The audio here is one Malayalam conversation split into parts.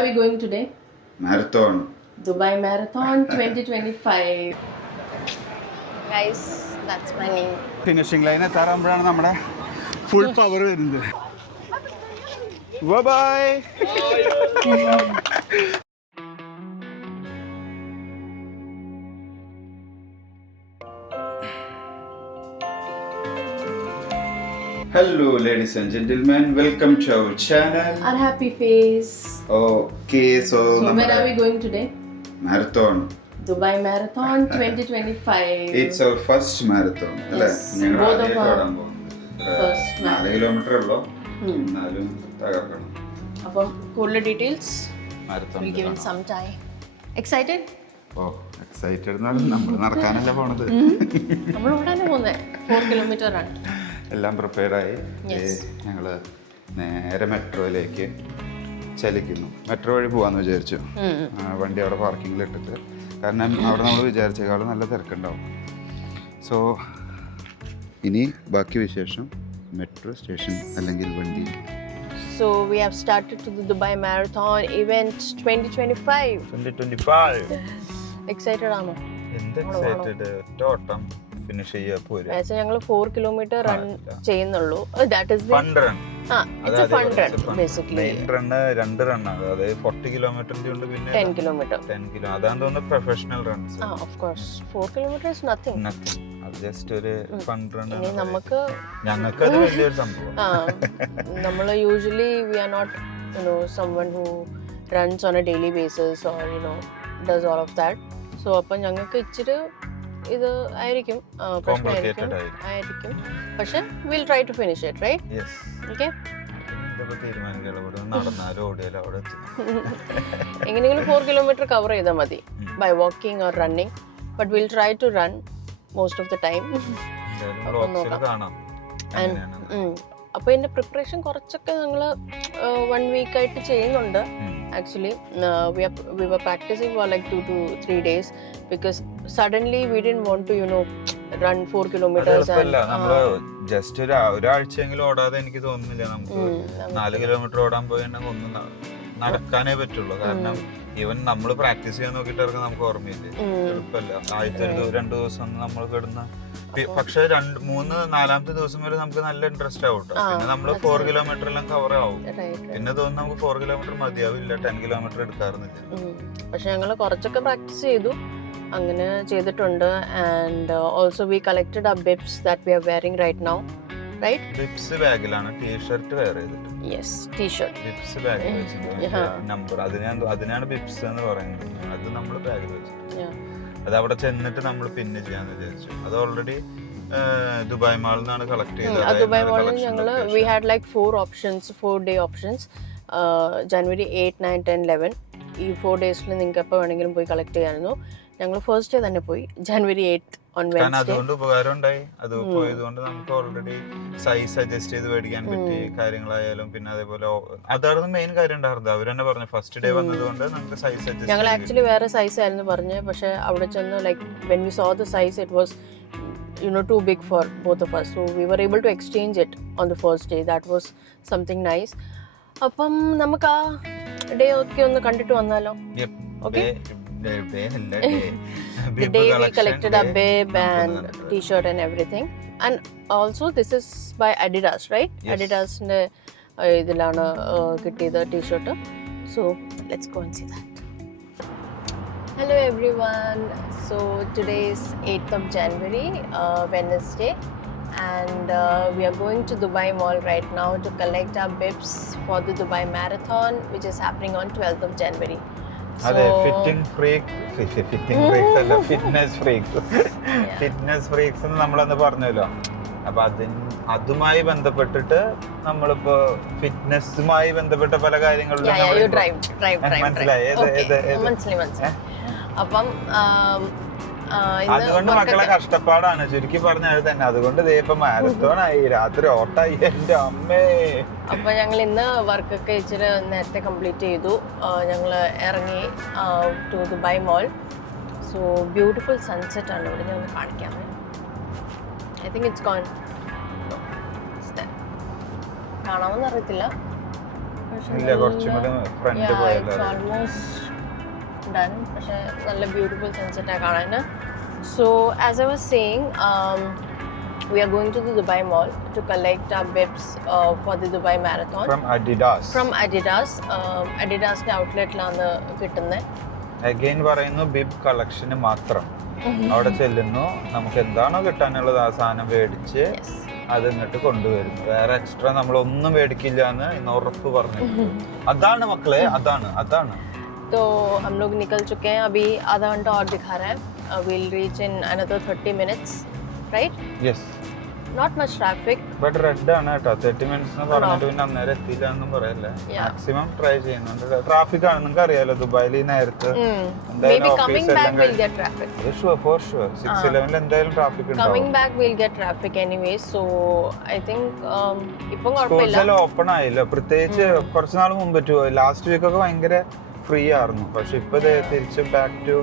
are we going today? Marathon. Dubai Marathon 2025. Guys, that's my name. Finishing line എത്താറാകുമ്പോഴാണ് നമ്മുടെ ഫുൾ പവർ വരുന്നത്. Bye. Hello ladies and gentlemen, welcome to our channel. Our happy face. Okay, so where are we going today? Marathon. Dubai Marathon 2025. It's our first marathon. Yes, both of our first 4 kilometre ഉള്ളൂ. എന്നാലും തകർക്കണം. അപ്പോൾ കൂടുതൽ details Marathon. we'll give in some time. Excited? Excited എന്നാലും നമ്മൾ നടക്കാനല്ല പോണത്. നമ്മൾ ഓടാനാണ് പോകുന്നത്. 4 കിലോമീറ്റർ ആണ്. എല്ലാം പ്രിപ്പയർഡായി ഞങ്ങൾ നേരെ മെട്രോയിലേക്ക് ചലിക്കുന്നു. മെട്രോ വഴി പോകാമെന്ന് വിചാരിച്ചു. വണ്ടി അവിടെ പാർക്കിങ്ങിലിട്ടിട്ട്, കാരണം അവിടെ നമ്മൾ വിചാരിച്ചേക്കാളും നല്ല തിരക്കുണ്ടാവും. സോ ഇനി ബാക്കി വിശേഷം മെട്രോ സ്റ്റേഷൻ അല്ലെങ്കിൽ വണ്ടി. So we have started to the Dubai Marathon event 2025. Excited ആണോ? ഓട്ടം ഫിനിഷ് ചെയ്യാൻ പോരും. ഞങ്ങൾ 4 കിലോമീറ്റർ റൺ ചെയ്യുന്നുള്ളൂ. That is fun run. It's a fun run basically. Run 2 റണ്ണാണ്. അതായത് 40 കിലോമീറ്ററിന്റെ ഉണ്ട്, പിന്നെ 10 കിലോമീറ്റർ. അതാണ് തോന്നുന്നു professional runs. Of course 4 kilometre is nothing. അത് ജസ്റ്റ് ഒരു ഫൺ റൺ. നമുക്ക് ഞങ്ങൾക്ക് അത് വലിയൊരു സംഭവം. നമ്മൾ usually we are not someone who runs on a daily basis or does all of that. So അപ്പം ഞങ്ങൾക്ക് ഇച്ചിരി ഇത് ആയിരിക്കും, പ്രശ്നമായിരിക്കും. പക്ഷെ will try to finish it, right? Okay. എങ്ങനെയെങ്കിലും 4 കിലോമീറ്റർ കവർ ചെയ്താൽ മതി by walking or running. But will try to run most of the time. അപ്പോൾ ഇതിൻ്റെ പ്രിപ്പറേഷൻ കുറച്ചൊക്കെ ഞങ്ങൾ 1 വീക്കായിട്ട് ചെയ്യുന്നുണ്ട്. Actually, we were practicing for like 2 to 3 days because suddenly we didn't want to run 4 kilometers. Just ഒരാഴ്ചയെങ്കിലും ഓടാതെ എനിക്ക് തോന്നുന്നില്ല നമുക്ക് 4 കിലോമീറ്റർ ഓടാൻ പോയിട്ടുണ്ടെങ്കിൽ ഒന്നും നടക്കാനേ പറ്റുള്ളൂ. കാരണം ഈവൻ നമ്മൾ പ്രാക്ടീസ് ചെയ്യാൻ നോക്കിയിട്ട് ഇറങ്ങാൻ നമുക്ക് ഓർമ്മയില്ല. എളുപ്പമല്ല. ആദ്യത്തെ 2 ദിവസം നമ്മൾ കിടന്ന്, പക്ഷെ 3-4 ദിവസം വരെ നമുക്ക് നല്ല ഇൻട്രസ്റ്റ് ആവും. പിന്നെ നമ്മൾ 4 കിലോമീറ്റർ എല്ലാം കവർ ആവും. പിന്നെ തോന്നുന്നു നമുക്ക് 4 കിലോമീറ്റർ മതിയാവില്ല, 10 കിലോമീറ്റർ എടുക്കാറുന്നില്ല. പക്ഷെ ഞങ്ങൾ കുറച്ചൊക്കെ പ്രാക്ടീസ് ചെയ്തു, അങ്ങനെ ചെയ്തിട്ടുണ്ട്. ആൻഡ് ഓൾസോ വി കളക്റ്റഡ് ആ bibs that we are wearing right now, right? Bibs ബാഗിലാണ്, ടീഷർട്ട് വെയർ ചെയ്തിട്ട്. Yes, t-shirt. ബിബ്സ് ബാഗിൽ വെച്ചിട്ട് നമ്പർ, അതിനാണ് ബിബ്സ് എന്ന് പറയുന്നത്. അത് നമ്മൾ ബാഗിൽ വെച്ചിട്ട് അത് അവിടെ ചെന്നിട്ട് നമ്മൾ പിന്നെ ചെയ്യാന്ന് വിചാരിച്ചു. അത് ഓൾറെഡി ദുബായ് മാളിൽ നിന്നാണ് കളക്ട് ചെയ്തത്. ദുബായ് മാളിൽ ഞങ്ങൾ we had like 4 day options. ജനുവരി 8, 9, 10, 11 ഈ 4 ഡേയ്സിൽ നിങ്ങൾക്ക് എപ്പോൾ വേണമെങ്കിലും പോയി കളക്ട് ചെയ്യാമായിരുന്നു. ഞങ്ങൾ ഫസ്റ്റ് ഡേ തന്നെ പോയി, ജനുവരി 8 on Wednesday. അതുകൊണ്ട് ഉപകാരം ഉണ്ടായി. അത് പോയതുകൊണ്ട് നമുക്ക് ഓൾറെഡി സൈസ് അഡ്ജസ്റ്റ് ചെയ്ത് മേടിക്കാൻ പറ്റി, കാര്യങ്ങളായാലും. പിന്നെ അതേപോലെ അതായിരുന്നു മെയിൻ കാര്യം ഉണ്ടായിരുന്നത്. അവർ തന്നെ പറഞ്ഞു ഫസ്റ്റ് ഡേ വന്നതുകൊണ്ട് നമുക്ക് സൈസ് അഡ്ജസ്റ്റ്. ഞങ്ങൾ ആക്ച്വലി വേറെ സൈസ് ആയിരുന്നു പറഞ്ഞത്, പക്ഷെ അവിടെ ചെന്ന് like when we so the size it was too big for both of us, so we were able to exchange it on the first day. That was something nice. അപ്പം നമുക്ക് ആ ഡേ ഒക്കെ ഒന്ന് കണ്ടിട്ട് വന്നാലോ? Okay. The day we collected a bib and t-shirt and everything. And also this is by Adidas, right? Yes. Adidas ne idilana kittiyada t-shirt. So let's go and see that. Hello everyone. So today is 8th of January, Wednesday, and we are going to Dubai Mall right now to collect our bibs for the Dubai Marathon, which is happening on 12th of January. അതെ, ഫിറ്റ്നസ് ഫ്രീക്സ് എന്ന് നമ്മളന്ന് പറഞ്ഞല്ലോ. അപ്പൊ അതുമായി ബന്ധപ്പെട്ടിട്ട് നമ്മളിപ്പോ ഫിറ്റ്നസുമായി ബന്ധപ്പെട്ട പല കാര്യങ്ങളിലും മനസ്സിലായി. അപ്പം അതുകൊണ്ട് മക്കളെ കഷ്ടപ്പാടാണ് ചുരുക്കി പറഞ്ഞത് തന്നെ. അതുകൊണ്ട് ഇപ്പൊ മാരത്തോൺ ആയി, രാത്രി ഓട്ടായി, എന്റെ അമ്മേ. അപ്പൊ ഞങ്ങൾ ഇന്ന് വർക്കൊക്കെ ഇച്ചിരി നേരത്തെ കംപ്ലീറ്റ് ചെയ്തു. ഞങ്ങൾ ഇറങ്ങി to Dubai mall. So beautiful sunset ആണ് ഇവിടെ. ഞാൻ ഒന്ന് കാണിക്കാം. I think it's gone. കാണാമെന്ന് അറിയത്തില്ല. ഇല്ല കുറച്ചും കൂടി ഫ്രണ്ട് പോയല്ലോ ഓൾമോസ്റ്റ് ഡൺ. പക്ഷേ നല്ല ബ്യൂട്ടിഫുൾ സൺസെറ്റാണ് കാണാൻ. So as I was saying, we are going to the Dubai Mall to collect our bibs for the Dubai Marathon. From Adidas. From Adidas. Adidasന്റെ ഔട്ട്ലെറ്റിലാണ് കിട്ടുന്നത്. അഗൈൻ പറയുന്നു ബിബ് കളക്ഷന് മാത്രം അവിടെ ചെല്ലുന്നു, നമുക്ക് എന്താണോ കിട്ടാനുള്ളത് ആ സാധനം മേടിച്ച് അത് ഇങ്ങോട്ട് കൊണ്ടുവരുന്നു. വേറെ എക്സ്ട്രാ നമ്മളൊന്നും മേടിക്കില്ല എന്ന് ഇന്ന് ഉറപ്പ് പറഞ്ഞു. അതാണ് മക്കളെ, അതാണ്. तो हम लोग निकल चुके हैं. अभी आधा घंटा और दिखा रहा है. We'll reach in another 30 minutes, right? Yes. Not much traffic. But red ആണ് കേട്ടോ. 30 minutes എന്ന് പറഞ്ഞിട്ട് പിന്നെ അന്നേരം എത്തിയില്ല എന്നും പറയല്ലേ. മാക്സിമം ട്രൈ ചെയ്യുന്നുണ്ട്. ട്രാഫിക് ആണ്, നിങ്ങൾക്ക് അറിയാലോ ദുബായിൽ ഈ നേരത്ത്. Maybe coming back we'll get traffic. For sure. 611 എന്തായാലും ട്രാഫിക് ഉണ്ടാവും. Coming back we'll get traffic anyway. So I think ഇപ്പം കുഴപ്പമില്ല. സ്കൂൾ ഓപ്പൺ ആയില്ല. പ്രത്യേകിച്ച് കുറച്ച് നാൾ മുമ്പ് ലാസ്റ്റ് വീക്ക് ഒക്കെ ഭയങ്കര ഫ്രീ ആയിരുന്നു. പക്ഷെ ഇപ്പൊ തിരിച്ച് ബാക്ക് ടു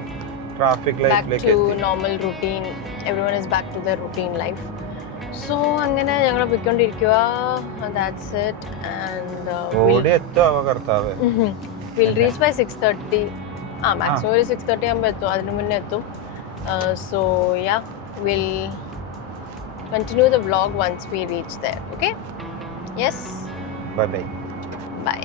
ട്രാഫിക് ലൈഫിലേക്ക് എത്തി. Normal routine. Everyone is back to their routine life. So അങ്ങനെ ഞങ്ങൾ പോയിക്കൊണ്ടിരിക്കുക. That's it. ആൻഡ് ഓടി എത്തുക കർത്താവ്. Will reach by 6:30. മാക്സിമം ഒരു 6:30 ആകുമ്പോൾ എത്തും. അതിന് മുന്നേ എത്തും. So yeah, will continue the vlog once we reach there. Okay? Yes. Bye bye. Bye.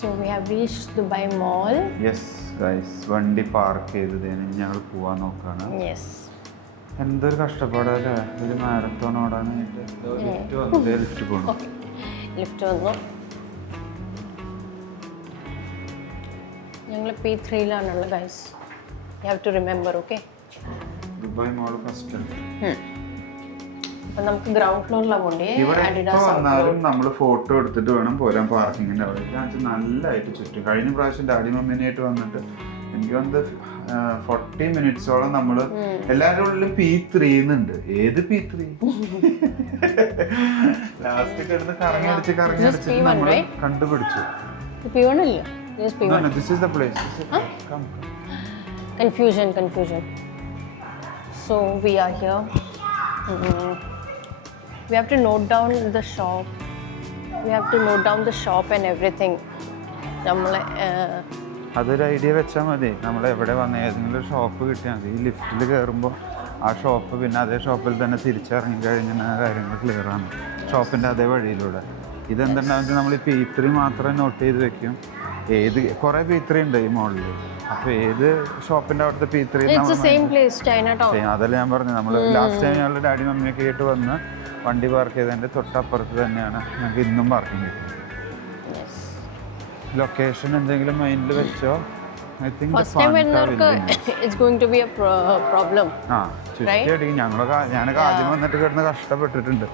So we have reached Dubai Mall. Yes guys, വണ്ടി പാർക്ക് ചെയ്തതിന് ഞങ്ങൾ പോവാൻ നോക്കാണ്. Yes. എന്തൊരു കഷ്ടപ്പാടല്ലേ ഒരു മാരത്തോൺ ഓടാനായിട്ട്. ലിഫ്റ്റ് പോകണം. ലിഫ്റ്റ് വന്നു. ഞങ്ങൾ P3-ലാണുള്ളത് guys. You have to remember, okay? Dubai mall first. അപ്പോൾ നമുക്ക് ഗ്രൗണ്ട് ഫ്ലോറിലാണ് പോകണ്ടേ. ഇവിടെ വന്നാലും നമ്മൾ ഫോട്ടോ എടുത്തിട്ട് വേണം പോരാൻ പാർക്കിങ്ങിൻ്റെ അവിടെ. നല്ലതായിട്ട് ചുറ്റും. കഴിഞ്ഞ പ്രാവശ്യം ഡാഡി മമ്മീനായിട്ട് വന്നിട്ട് എനിക്ക് വന്ന് 40 മിനിറ്റ്സോളം നമ്മൾ എല്ലാവരുടെ ഉള്ളിലും P3 എന്നുണ്ട്. ഏത് P3? ലാസ്റ്റ് കിടന്ന് കറങ്ങി അടിച്ച് നമ്മൾ കണ്ടുപിടിച്ചു. P1 അല്ലേ? This is the place. Come. Confusion. So we are here. We have to note down the shop. We have to note down the shop and everything. നമ്മളെ അതൊരു ഐഡിയ വെച്ചാൽ മതി. നമ്മൾ എവിടെ വന്ന ഏതെങ്കിലും ഷോപ്പ് കിട്ടിയാൽ മതി. ഈ ലിഫ്റ്റിൽ കയറുമ്പോൾ ആ ഷോപ്പ് പിന്നെ അതേ ഷോപ്പിൽ തന്നെ തിരിച്ചിറങ്ങി കഴിഞ്ഞാൽ കാര്യങ്ങൾ ക്ലിയർ ആണ്. ഷോപ്പിൻ്റെ അതേ വഴിയിലൂടെ. ഇതെന്തുണ്ടാകുന്നത് നമ്മൾ ഈ P3 മാത്രം നോട്ട് ചെയ്ത് വെക്കും. കുറേ P3 ഉണ്ട് ഈ മോളിൽ. അപ്പോൾ ഏത് ഷോപ്പിൻ്റെ അവിടുത്തെ P3 അതല്ല ഞാൻ പറഞ്ഞു. നമ്മൾ ലാസ്റ്റ് ടൈം ഞങ്ങളുടെ ഡാഡി മമ്മിയൊക്കെ ആയിട്ട് വന്ന് വണ്ടി പാർക്ക് ചെയ്തതിൻ്റെ തൊട്ടപ്പുറത്ത് തന്നെയാണ് ഞങ്ങൾക്ക് ഇന്നും പാർക്കിംഗ് കിട്ടുന്നത്. ലൊക്കേഷൻ എന്തെങ്കിലും മൈൻഡിൽ വെച്ചോ? ഐ തിങ്ക് ഞാനൊക്കെ ആദ്യം വന്നിട്ട് കിടന്ന് കഷ്ടപ്പെട്ടിട്ടുണ്ട്.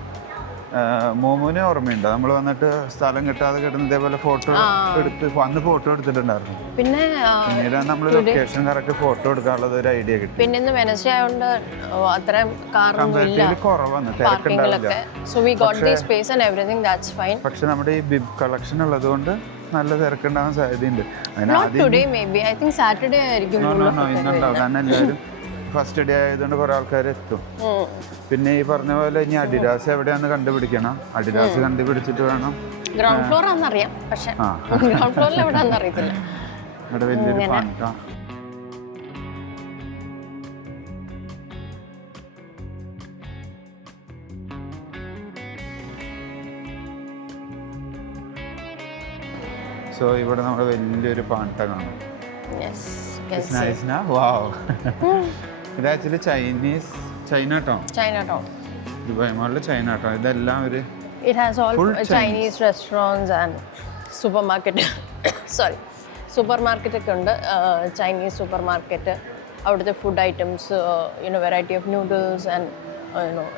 മോമോനെ ഓർമ്മയുണ്ട്. നമ്മൾ വന്നിട്ട് സ്ഥലം കിട്ടാതെ കിടന്ന് ഇതേപോലെ ഫോട്ടോ എടുത്ത് വന്ന് ഫോട്ടോ എടുത്തിട്ടുണ്ടായിരുന്നു. പിന്നീട് നമ്മൾ ലൊക്കേഷൻ കറക്റ്റ് ഫോട്ടോ എടുക്കാനുള്ളത് ഒരു ഐഡിയ കിട്ടി. പിന്നെ കുറവാണ്, തിരക്കുണ്ടാവില്ല. പക്ഷെ നമ്മുടെ ഈ ബിബ് കളക്ഷൻ ഉള്ളത് കൊണ്ട് നല്ല തിരക്കുണ്ടാവാൻ സാധ്യതയുണ്ട്. ഇന്നുണ്ടാവും. കാരണം എല്ലാവരും ഫസ്റ്റ് ഡേ ആയതുകൊണ്ട് കുറെ ആൾക്കാർ എത്തും. പിന്നെ ഈ പറഞ്ഞ പോലെ ഇനി അഡിഡാസ് എവിടെയാന്ന് കണ്ടുപിടിക്കണം. അഡിഡാസ് കണ്ടുപിടിച്ചിട്ട് വേണം. ഗ്രൗണ്ട് ഫ്ലോർ ആണെന്നറിയാം, പക്ഷെ ഗ്രൗണ്ട് ഫ്ലോറിൽ എവിടെയാണെന്ന് അറിയത്തില്ല. ഇവിടെ വലിയൊരു പാണ്ടാ. സോ ഇവിടെ നമ്മുടെ വലിയൊരു പാണ്ട കാണാം. ഇത് ആക്ച്വലി ചൈന ടൗൺ. ദുബായ് മോളിൽ ചൈന ടൗൺ. ഇതെല്ലാം ഒരു It has all Chinese restaurants and supermarket. Supermarket ഒക്കെ ഉണ്ട്. Chinese supermarket. അവിടുത്തെ food items, variety of noodles and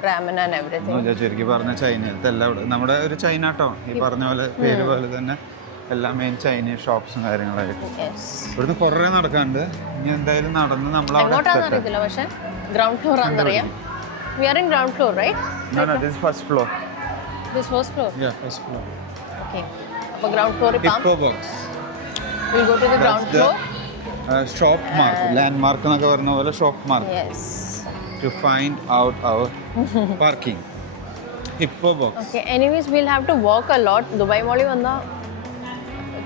ramen and everything. ശരിക്കും പറഞ്ഞ ചൈനയിലത്തെ എല്ലാം ഇവിടെ നമ്മുടെ ഒരു ചൈന ടൗൺ. ഈ പറഞ്ഞ പോലെ പേര് പോലെ തന്നെ എല്ലാം മെയിൻ ചൈനീസ് ഷോപ്സും കാര്യങ്ങളായിട്ട്. ഇവിടുന്ന് കുറേ നടക്കാണ്ട്. ഇനി എന്തായാലും നടന്ന് നമ്മൾ അറിയത്തില്ല, പക്ഷെ ഗ്രൗണ്ട് ഫ്ലോർ ആണെന്നറിയാം. We are in ground floor, right? No, this is first floor. This first floor? Yeah, first floor. Okay. അപ്പോൾ ground floor Hippo box. We'll go to the ground floor. Shop mark, landmark എന്നൊക്കെ പറഞ്ഞ പോലെ shop mark. Yes. To find out our parking. Hippo box. Okay, anyways, we'll have to walk a lot. Dubai mall ही वंदा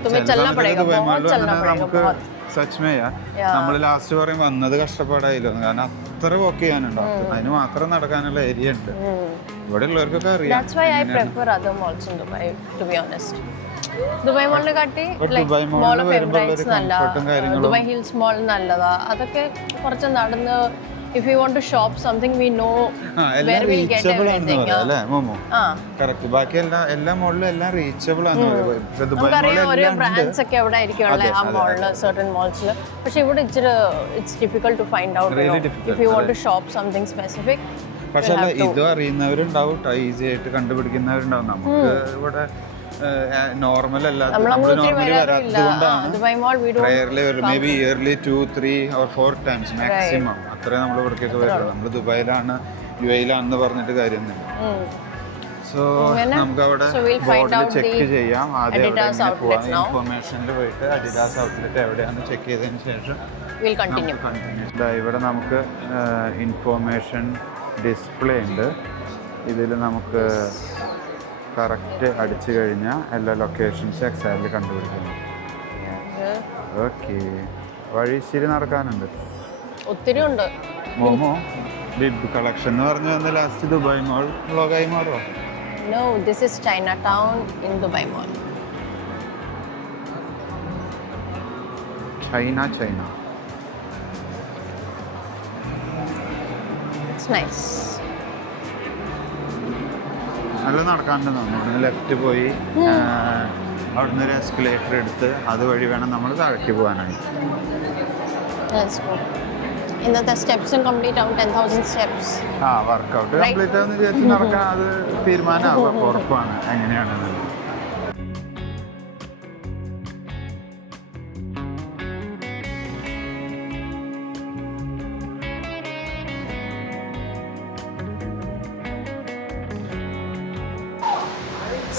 तुम्हें चलना पड़ेगा, बहुत चलना पड़ेगा, बहुत. സച്മേയ നമ്മൾ ലാസ്റ്റ് പറയും വന്നത് കഷ്ടപ്പാടായില്ലോ, കാരണം അത്ര വോക്ക് ചെയ്യാനുണ്ടോ, അതിന് മാത്രം നടക്കാനുള്ള ഏരിയ ഉണ്ട്. ഇവിടെ ഉള്ളവർക്കൊക്കെ അറിയാം. That's why I prefer other malls in Dubai, to be honest. ദുബായ് മോളിനെ കാട്ടി മോൾ ഓഫ് എമിറേറ്റ്സ് നല്ല, ദുബായ് ഹിൽസ് മോൾ നല്ലതാ. അതൊക്കെ കുറച്ച് നടന്ന് if we want to shop something we know where we'll get everything. അല്ലേ മോമോ? കറക്റ്റ്. ബാക്കി എല്ലാ മോളിലും എല്ലാം റീച്ചബിൾ ആണ്. നമുക്കറിയാം ഓരോ ബ്രാൻഡ്സ് ഒക്കെ അവിടെ ആയിരിക്കും ഉള്ളത് ആ മോളില്, സർട്ടൻ മോൾസിൽ. പക്ഷെ ഇവിടെ ഇച്ചിരി it's difficult to find out if you want to shop something specific. പക്ഷെ അല്ല, ഇത് അറിയുന്നവരുണ്ടാവും, ഈസി ആയിട്ട് കണ്ടുപിടിക്കുന്നവരുണ്ടാവും. നമുക്ക് ഇവിടെ നോർമൽ അല്ല, നമ്മൾ നോർമലി വരാത്തതുകൊണ്ടാണ് റയർലി വരും. May be yearly 2, 3 or 4 times maximum. അത്രേ നമ്മൾ ഇവിടേക്കൊക്കെ വരുള്ളൂ. നമ്മൾ ദുബായിലാണ് UAE-ലാണെന്ന് പറഞ്ഞിട്ട് കാര്യമൊന്നുമില്ല. സോ നമുക്ക് അവിടെ ബോർഡിൽ ചെക്ക് ചെയ്യാം. ആദ്യം ഇൻഫർമേഷനിൽ പോയിട്ട് അഡിഡാസ് ഔട്ട്ലെറ്റ് എവിടെയാണെന്ന് ചെക്ക് ചെയ്തതിന് ശേഷം ഇവിടെ നമുക്ക് ഇൻഫർമേഷൻ ഡിസ്പ്ലേ ഉണ്ട്. ഇതിൽ നമുക്ക് കറക്റ്റ് അടിച്ചു കഴിഞ്ഞാൽ എല്ലാ ലൊക്കേഷൻസും എക്സാക്ട്ലി കണ്ടുപിടിക്കുന്നു. ഓക്കെ, വഴി ഇച്ചിരി നടക്കാനുണ്ട്, ഒത്തിരി ഉണ്ട്. മോമോ ബിബ് കളക്ഷൻ എന്ന് പറഞ്ഞു വന്ന ലാസ്റ്റ് ദുബായ് മോൾ വ്ലോഗായി മാറുമോ? No, this is Chinatown in Dubai Mall. China. It's nice. നല്ല നടക്കാനുണ്ട്. നമ്മൾ ലെഫ്റ്റ് പോയി അവിടുന്ന് ഒരു എസ്കലേറ്റർ എടുത്ത് അതുവഴി വേണം നമ്മൾ താഴേക്ക് പോകാനാണ്. ഇന്നത്തെ സ്റ്റെപ്സും കംപ്ലീറ്റ് ആവും. 10,000 സ്റ്റെപ്സ്. വർക്കൗട്ട് കംപ്ലീറ്റ് ആവുന്ന വിചാരിച്ച് നടക്കാൻ അത് തീരുമാനമാവും, ഉറപ്പാണ് എങ്ങനെയാണെന്ന്.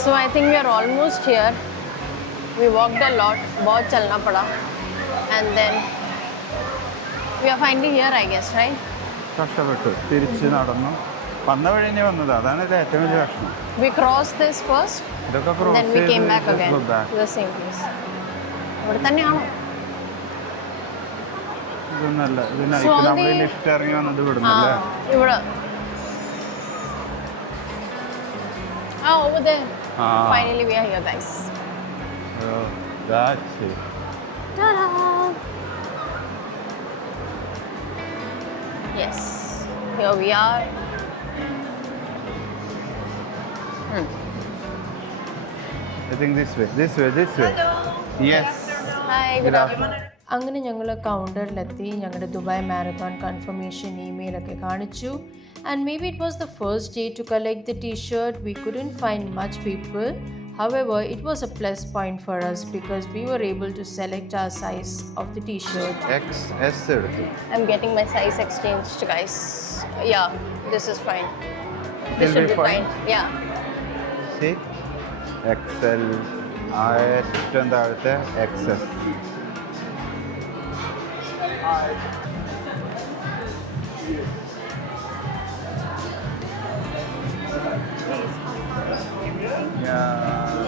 So I think we are almost here. We walked a lot, बहुत चलना पड़ा, and then we are finally here, I guess, right? കഷ്ടപ്പെട്ടു തിരിച്ച് നടന്നു, വന്ന വഴി തന്നെ വന്നത്. അതാണ് ഇത് ഏറ്റവും വലിയ കഷ്ടം. We crossed this first, then we came back again to the same place. ഇവിടെ തന്നെയാണോ? ഇതൊന്നല്ല, ഇതിനായിട്ട് നമ്മൾ ലിഫ്റ്റ് ഇറങ്ങി വന്നത് വിടുന്നല്ലേ ഇവിടെ. Over there. Finally we are here, guys. Oh, that's it. Ta-da! Yes, here we are. I think this way. Hello. Yes. Hi, good afternoon. അങ്ങനെ ഞങ്ങൾ കൗണ്ടറിലെത്തി. ഞങ്ങളുടെ ദുബായ് മാരത്തോൺ കൺഫർമേഷൻ ഇമെയിലൊക്കെ കാണിച്ചു. And maybe it was the first day to collect the t-shirt. We couldn't find much people. However, it was a plus point for us because we were able to select our size of the t-shirt. XS. I'm getting my size exchanged, guys. Yeah, this is fine. This should be fine. Yeah. See? XL. ഏറ്റവും താഴത്തെ XS.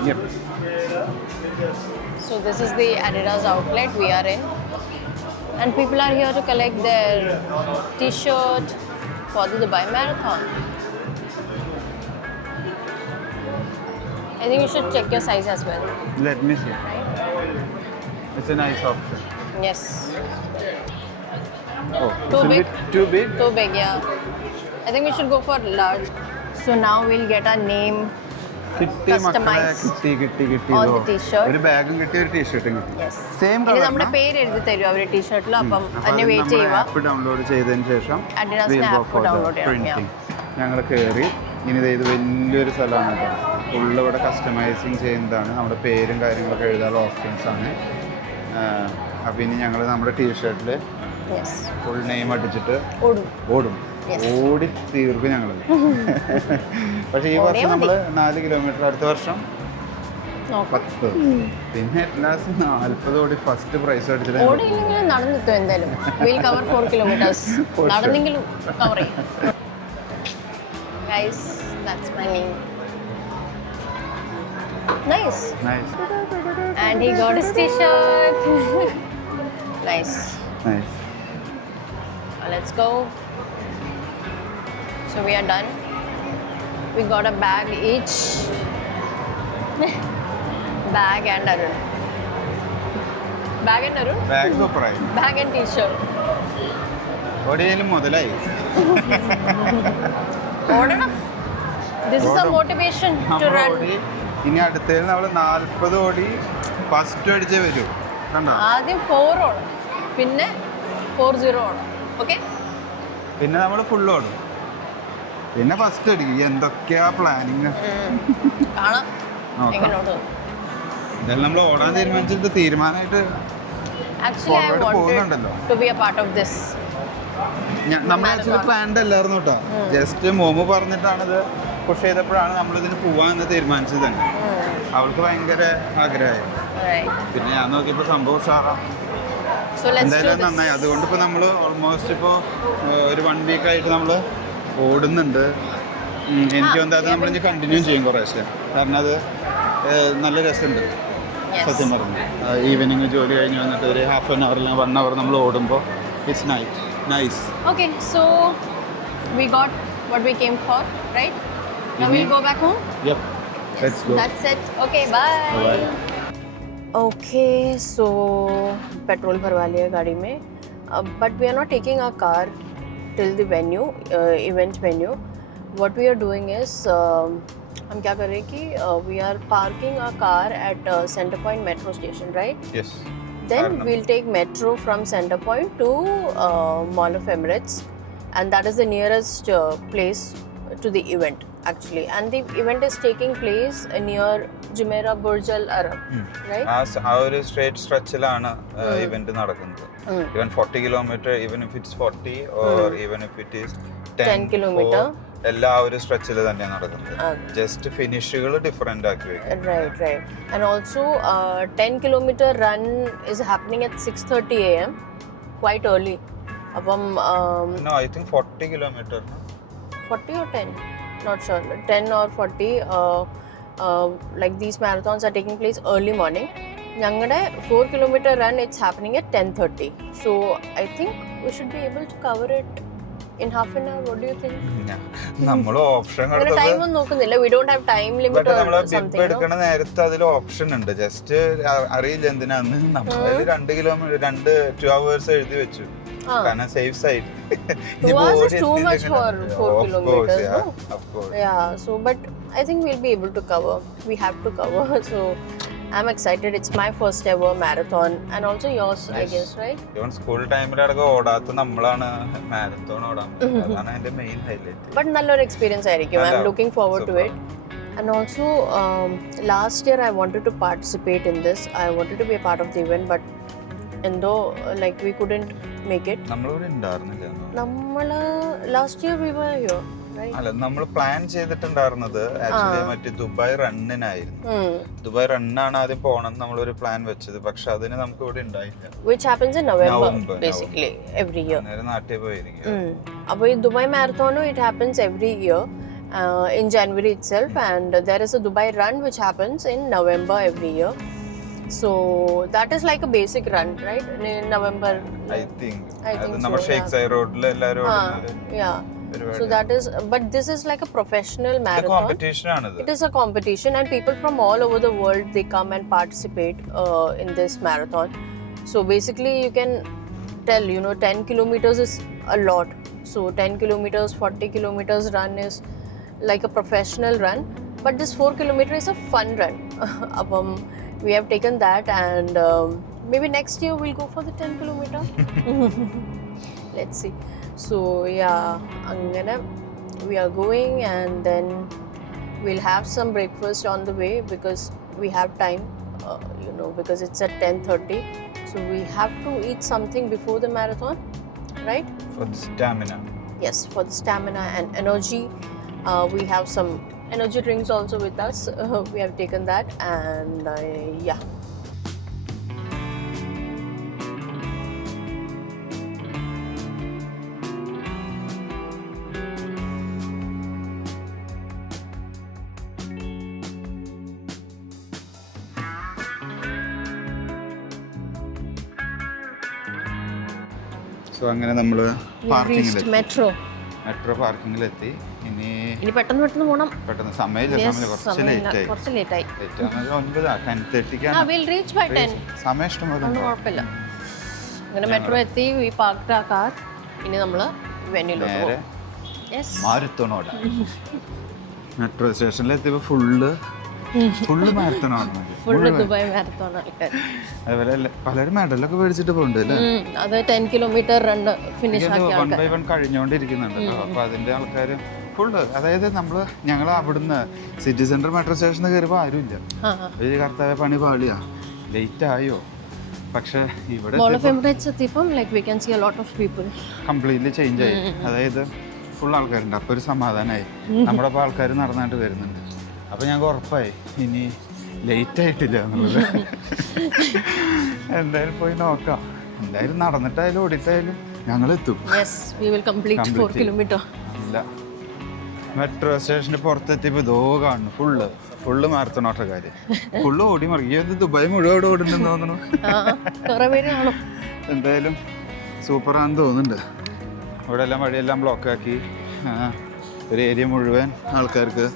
Yep. So this is the Adidas outlet we are in, and people are here to collect their t-shirt for the Dubai Marathon. I think you should check your size as well. Let me see. It's a nice option. Yes. Oh, too big? Too big? Too big, yeah. I think we should go for large. So now we'll get our name customized on the t-shirt. ഒരു ബാഗും കിട്ടി, ഒരു ടീഷർട്ടും കിട്ടി. Same colour. നമ്മുടെ പേര് എഴുതി തരും അവരുടെ ടീഷർട്ടിൽ. അപ്പം അതിനെ വെയിറ്റ് ചെയ്യുക. ആപ്പ് ഡൗൺലോഡ് ചെയ്തതിന് ശേഷം അഡിഡാസിന്റെ ആപ്പ് ഡൗൺലോഡ് ചെയ്യണം. ഞങ്ങൾ കയറി. ഇനി ഇത് വലിയൊരു സ്ഥലമാണ് കേട്ടോ. ഫുള്ള് ഇവിടെ കസ്റ്റമൈസിങ് ചെയ്യുന്നതാണ്. നമ്മുടെ പേരും കാര്യങ്ങളൊക്കെ എഴുതാനുള്ള ഓപ്ഷൻസ് ആണ്. അപ്പം ഇനി ഞങ്ങൾ നമ്മുടെ ടീഷർട്ടിൽ ഫുൾ നെയിം അടിച്ചിട്ട് ഓടും. ഓടി തീർക്കും ഞങ്ങൾ. പക്ഷെ ഈ വർഷം നമ്മൾ 4 കിലോമീറ്റർ, അടുത്ത വർഷം 10, പിന്നെ ലാസ്റ്റ് 40 ഓടി ഫസ്റ്റ് പ്രൈസ് അടിച്ചിട്ട് നടന്നെത്തും. എന്തായാലും we'll cover 4 kilometers. നടന്നെങ്കിലും കവർ ചെയ്യും. Guys, that's my Honey. Nice. Nice. And he got his t-shirt. Nice. Nice. Let's go. So we are done. We got a bag each. Bag and Arun. Bag and Arun? Bag സൂപ്പറായി. Bag and t-shirt. ഓടിയാലും മുതലായി. ഓടണം. This is a motivation to run. ഇനി അടുത്തതിൽ നമ്മൾ 40 ഓടി ഫസ്റ്റ് അടിച്ചേ വരൂ. കണ്ടോ? ആദ്യം 4 ഓടണം. പിന്നെ 40 ഓടണം. ഓക്കേ? പിന്നെ നമ്മൾ ഫുൾ ഓടും. പിന്നെ ഫസ്റ്റ് അടിക്കും. എന്തൊക്കെയാ പ്ലാനിങ്? കാണാം. എങ്ങനെയുണ്ട്? ഇതെല്ലാം നമ്മൾ ഓടാൻ തീരുമാനിച്ചിട്ട് തീരുമാനമായിട്ട് Actually, I wanted to be a part of this. നമ്മൾ ആക്ച്വലി പ്ലാൻഡ് അല്ലായിരുന്നു കേട്ടോ. ജസ്റ്റ് മോമ് പറഞ്ഞിട്ടാണിത് പുഷ് ചെയ്തപ്പോഴാണ് നമ്മളിതിന് പോവാന്ന് തീരുമാനിച്ചത് തന്നെ. അവൾക്ക് ഭയങ്കര ആഗ്രഹമായി. പിന്നെ ഞാൻ നോക്കിയപ്പോൾ സംഭവം ഉഷാറാ. എന്തായാലും നന്നായി. അതുകൊണ്ട് ഇപ്പോൾ നമ്മൾ ഓൾമോസ്റ്റ് ഇപ്പോൾ ഒരു 1 വീക്കായിട്ട് നമ്മൾ ഓടുന്നുണ്ട്. എനിക്ക് തോന്നുന്നത് നമ്മളിനി കണ്ടിന്യൂ ചെയ്യും കുറേശ്ശെ. കാരണം അത് നല്ല രസമുണ്ട് സത്യം പറഞ്ഞു. ഈവനിങ് ജോലി കഴിഞ്ഞ് വന്നിട്ട് ഒരു ഹാഫ് ആൻ അവർ അല്ലെങ്കിൽ 1 hour നമ്മൾ ഓടുമ്പോൾ it's nice. Okay, so we got what we came for, right? Now we'll go back home? Yep, let's go. That's it. Okay, bye. Bye. Okay, so petrol भरवा लिया गाड़ी में. But we are not taking our car till the venue, event venue. What we are doing is हम क्या कर रहे हैं कि we are parking our car at Center Point metro station, right? Yes. Then we'll take metro from Center Point to Mall of Emirates, and that is the nearest place to the event actually. And the event is taking place near Jumeirah Burj Al Arab, right? ആ ഒരു സ്ട്രേറ്റ് സ്ട്രെച്ചിലാണ് ഇവന്റ് നടക്കുന്നത്. Even 40 kilometer, even if it's 40 or even if it is 10 kilometer. എല്ലാ ഒരു സ്ട്രെച്ചിൽ തന്നെയാണ് നടക്കുന്നത്. ജസ്റ്റ് ഫിനിഷുകൾ ഡിഫറെന്റ് ആക്കി വെക്കും. Right. And also 10 kilometer run is happening at 6:30 a.m. quite early. അപ്പം No, I think 40 kilometer. 40 or 10? Not sure. 10 or 40. Like these marathons are taking place early morning. ഞങ്ങളുടെ 4 kilometer run, it's happening at 10:30. So I think we should be able to cover it in half an hour. What do you think? നമ്മൾ ഓപ്ഷൻ ടൈം ഒന്നും നോക്കുന്നില്ല. We don't have time limit or something. എടുക്കണ നേരത്തെ അതിൽ ഓപ്ഷൻ ഉണ്ട്. ജസ്റ്റ് അറിയില്ല എന്തിനാന്ന്. നമ്മളതിൽ 2 hours എഴുതി വെച്ചു. കാരണം safe side. 2 hours is too much for 4 kilometers. Of course. Yeah. So, but I think we'll be able to cover. We have to cover. So I'm excited. It's my first ever marathon and also yours, yes. I guess, right? Even school time അടക്കം ഓടാത്ത നമ്മളാണ് മാരത്തോൺ ഓടാൻ പറ്റുന്നത്. അതാണ് അതിന്റെ മെയിൻ ഹൈലൈറ്റ്. But നല്ലൊരു എക്സ്പീരിയൻസ് ആയിരിക്കും. I'm looking forward to it. And also last year I wanted to participate in this. I wanted to be a part of the event, but എന്തോ like we couldn't make it. നമ്മളിവിടെ ഉണ്ടായിരുന്നില്ല. നമ്മള് last year we were here. അല്ല, നമ്മൾ പ്ലാൻ ചെയ്തിട്ടുണ്ടായിരുന്നത് ആക്ച്വലി മറ്റേ ദുബായ് റണ്ണിനായിരുന്നു. ദുബായ് റണ്ണാണ് ആദ്യം പോകണം നമ്മളൊരു പ്ലാൻ വെച്ചത്. പക്ഷെ അതിന് നമുക്ക് ഇവിടെ ഉണ്ടായില്ല. Which happens in November basically every year. നാട്ടിൽ പോയിരിക്കും. അപ്പോൾ ഈ Dubai marathon it happens every year in January itself, and there is a Dubai run which happens in November every year. So that is like a basic run, right? In November. I think നമ്മുടെ ഷേഖ് സൈ റോഡിൽ എല്ലാവരും yeah. So that is, but this is like a professional marathon. Competition aanadu. It is a competition, and people from all over the world, they come and participate in this marathon. So basically you can tell, 10 kilometers is a lot. So 10 kilometers, 40 kilometers run is like a professional run, but this 4 kilometer is a fun run. We have taken that, and maybe next year we'll go for the 10 kilometer. Let's see. So yeah, angana we are going, and then we'll have some breakfast on the way because we have time, because it's at 10:30. So we have to eat something before the marathon, right? For the stamina. Yes, for the stamina and energy. We have some energy drinks also with us. We have taken that, and yeah. So അങ്ങനെ നമ്മൾ മെട്രോ പാർക്കിങ്ങിലെത്തി. ഇനി പെട്ടെന്ന് പോണം. പെട്ടെന്ന് സമയമില്ല, കുറച്ച് ലേറ്റ് ആയി. 10:30 സമയം ഇഷ്ടംപോലെ കുഴപ്പമില്ല. അങ്ങനെ മെട്രോ എത്തി, വി പാർക്ക്ഡ് ആ കാർ. ഇനി നമ്മൾ വെന്യൂലോട്ട് നേരെ മാരത്തോണോട. മെട്രോ സ്റ്റേഷനിലെത്തിയപ്പോൾ ഫുള്ള് മാരത്തോണാണ്. ദുബായ് മാരത്തോൺ ആൾക്കാർ. അതുപോലെ പലരും മെഡലൊക്കെ മേടിച്ചിട്ട് പോകുന്നുണ്ട് അല്ലേ? അത് 10 കിലോമീറ്റർ റൺ ഫിനിഷ് ആക്കി 1 by 1 കഴിഞ്ഞുകൊണ്ടിരിക്കുന്നുണ്ട്. അപ്പൊ അതിന്റെ ആൾക്കാർ ഫുള്ള്, അതായത് ഞങ്ങൾ അവിടുന്ന് സിറ്റി സെന്റർ മെട്രോ സ്റ്റേഷനിൽ കയറിയപ്പോൾ ആരുമില്ല. ഒരു കർത്താവ്യ പണി പാളിയാ, ലേറ്റ് ആയോ. പക്ഷെ ഇവിടെ കംപ്ലീറ്റ്ലി ചേഞ്ച് ആയി. അതായത് ഫുൾ ആൾക്കാരുണ്ട്. അപ്പോൾ ഒരു സമാധാനമായി. നമ്മുടെ അപ്പോൾ ആൾക്കാർ നടന്നായിട്ട് വരുന്നുണ്ട്. അപ്പോൾ ഞങ്ങൾക്ക് ഉറപ്പായി ഇനി ലേറ്റ് ആയിട്ടില്ല എന്നുള്ളത്. എന്തായാലും പോയി നോക്കാം. എന്തായാലും നടന്നിട്ടായാലും ഓടിയിട്ടായാലും ഞങ്ങൾ എത്തും. അല്ല, മെട്രോ സ്റ്റേഷന് പുറത്തെത്തിയപ്പോൾ ഇതോ കാണുന്നു ഫുള്ള് മാരത്തോൺ ഓട്ടക്കാര്. ഫുള്ള് ഓടി മറിയത്. ദുബായ് മുഴുവൻ ഓടുന്നുണ്ടെന്ന് തോന്നുന്നു. എന്തായാലും സൂപ്പറാന്ന് തോന്നുന്നുണ്ട്. ഇവിടെ എല്ലാം വഴിയെല്ലാം ബ്ലോക്കാക്കി. ഒരു ഏരിയ മുഴുവൻ ആൾക്കാർക്ക്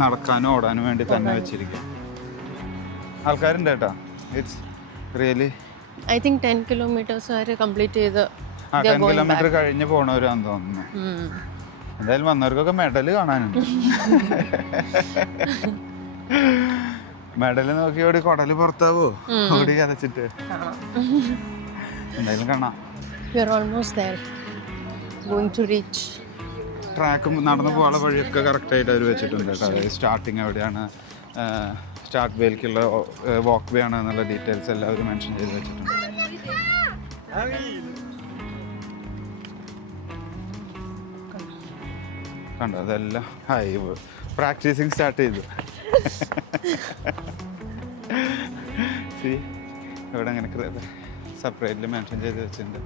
നടക്കാനും ഓടാനും വേണ്ടി തന്നെ വെച്ചിരിക്കും. ആൾക്കാരുണ്ട് കേട്ടോ. It's really I think 10 kilometres വരെ കംപ്ലീറ്റ് ചെയ്ത് 10 കിലോമീറ്റർ കഴിഞ്ഞ് പോണവരാന്ന് തോന്നുന്നു. എന്തായാലും വന്നവർക്കൊക്കെ മെഡൽ കാണാനുണ്ട്. മെഡൽ നോക്കി ഓടി കുടല് പുറത്താവോ ഓടി കരച്ചിട്ട്. എന്തായാലും കാണാം. ട്രാക്ക് നടന്നു പോകാനുള്ള വഴിയൊക്കെ കറക്റ്റായിട്ട് അവർ വെച്ചിട്ടുണ്ട് കേട്ടോ. അതായത് സ്റ്റാർട്ടിങ് എവിടെയാണ്, സ്റ്റാർട്ട് വേയിലേക്കുള്ള വാക്ക് വേ ആണ് എന്നുള്ള ഡീറ്റെയിൽസ് എല്ലാം അവർ മെൻഷൻ ചെയ്ത് വെച്ചിട്ടുണ്ട്. കണ്ടോ, അതെല്ലാം പ്രാക്ടീസിങ് സ്റ്റാർട്ട് ചെയ്തു. ഇവിടെ അങ്ങനെ സെപ്പറേറ്റ്ലി മെൻഷൻ ചെയ്ത് വെച്ചിട്ടുണ്ട്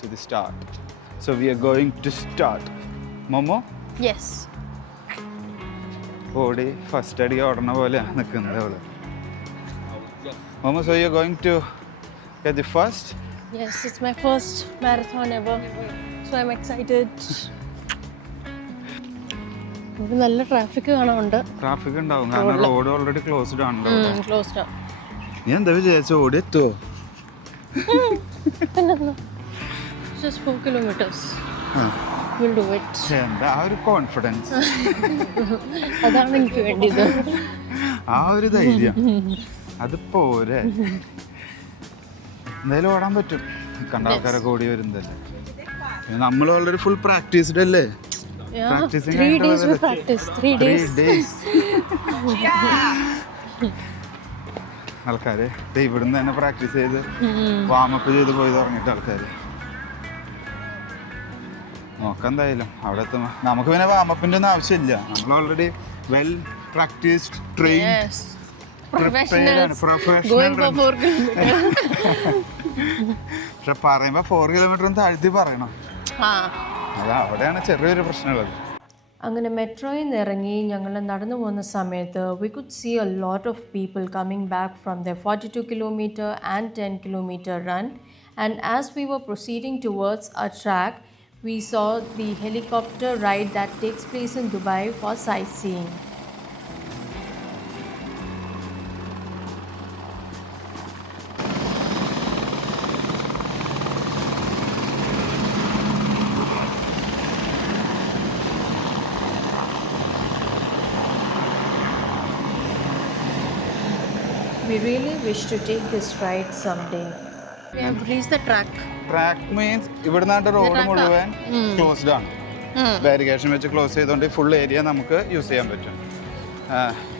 to the start. So we are going to start. Momo ഓടി ഫസ്റ്റ് അടി ഓടണ പോലെയാണ് നിൽക്കുന്നത് അവള്. Momo, so you are going to get the first? Yes, it's my first marathon ever, so I'm excited. നല്ല ട്രാഫിക് കാണാനുണ്ട്. ട്രാഫിക് ഉണ്ടാവും കാരണം റോഡ് ഓൾറെഡി ക്ലോസ്ഡ് ആണല്ലോ. ക്ലോസ്ഡ് ആണ്. നീ എന്താ വിചാരിച്ചു ഓടി എത്തുമോ? Just 4 kilometers. We'll do it. എന്താ ആ ഒരു കോൺഫിഡൻസ്, അതാണ് എനിക്ക് വേണ്ടിയത്. ആ ഒരു ധൈര്യം, അത് പോരെ. എന്തായാലും ഓടാൻ പറ്റും. കണ്ട ആൾക്കാരൊക്കെ ഓടി വരുന്നതല്ലേ. നമ്മൾ ഓൾറെഡി ഫുൾ പ്രാക്ടീസ്ഡ് അല്ലേ? ആൾക്കാര് ഇവിടുന്ന് തന്നെ പ്രാക്ടീസ് ചെയ്ത് വാമപ്പ് ചെയ്ത് പോയി തുടങ്ങിയിട്ട് ആൾക്കാര് നോക്കാം. എന്തായാലും അവിടെ എത്തുമ്പോൾ നമുക്ക് പിന്നെ വാമപ്പിന്റെ ഒന്നും ആവശ്യമില്ല. നമ്മൾ ഓൾറെഡി വെൽ പ്രാക്ടീസ്ഡ്, ട്രെയിൻഡ്, പക്ഷെ പറയുമ്പോ 4 കിലോമീറ്റർ താഴ്ത്തി പറയണം. അത് അവിടെയാണ് ചെറിയൊരു പ്രശ്നമുള്ളത്. അങ്ങനെ മെട്രോയിൽ നിന്ന് ഇറങ്ങി ഞങ്ങൾ നടന്നു പോകുന്ന സമയത്ത് we could see a lot of people coming back from the 42 kilometre and 10 kilometre run. And as we were proceeding towards a track we saw the helicopter ride that takes place in Dubai for sightseeing. We really wish to take this ride someday. We have reached the track. Track means ഇവിടുന്നായിട്ട് റോഡ് മുഴുവൻ ക്ലോസ്ഡ് ആണ്. ബാരിക്കേഷൻ വെച്ച് ക്ലോസ് ചെയ്തുകൊണ്ട് ഫുൾ ഏരിയ നമുക്ക് യൂസ് ചെയ്യാൻ പറ്റും.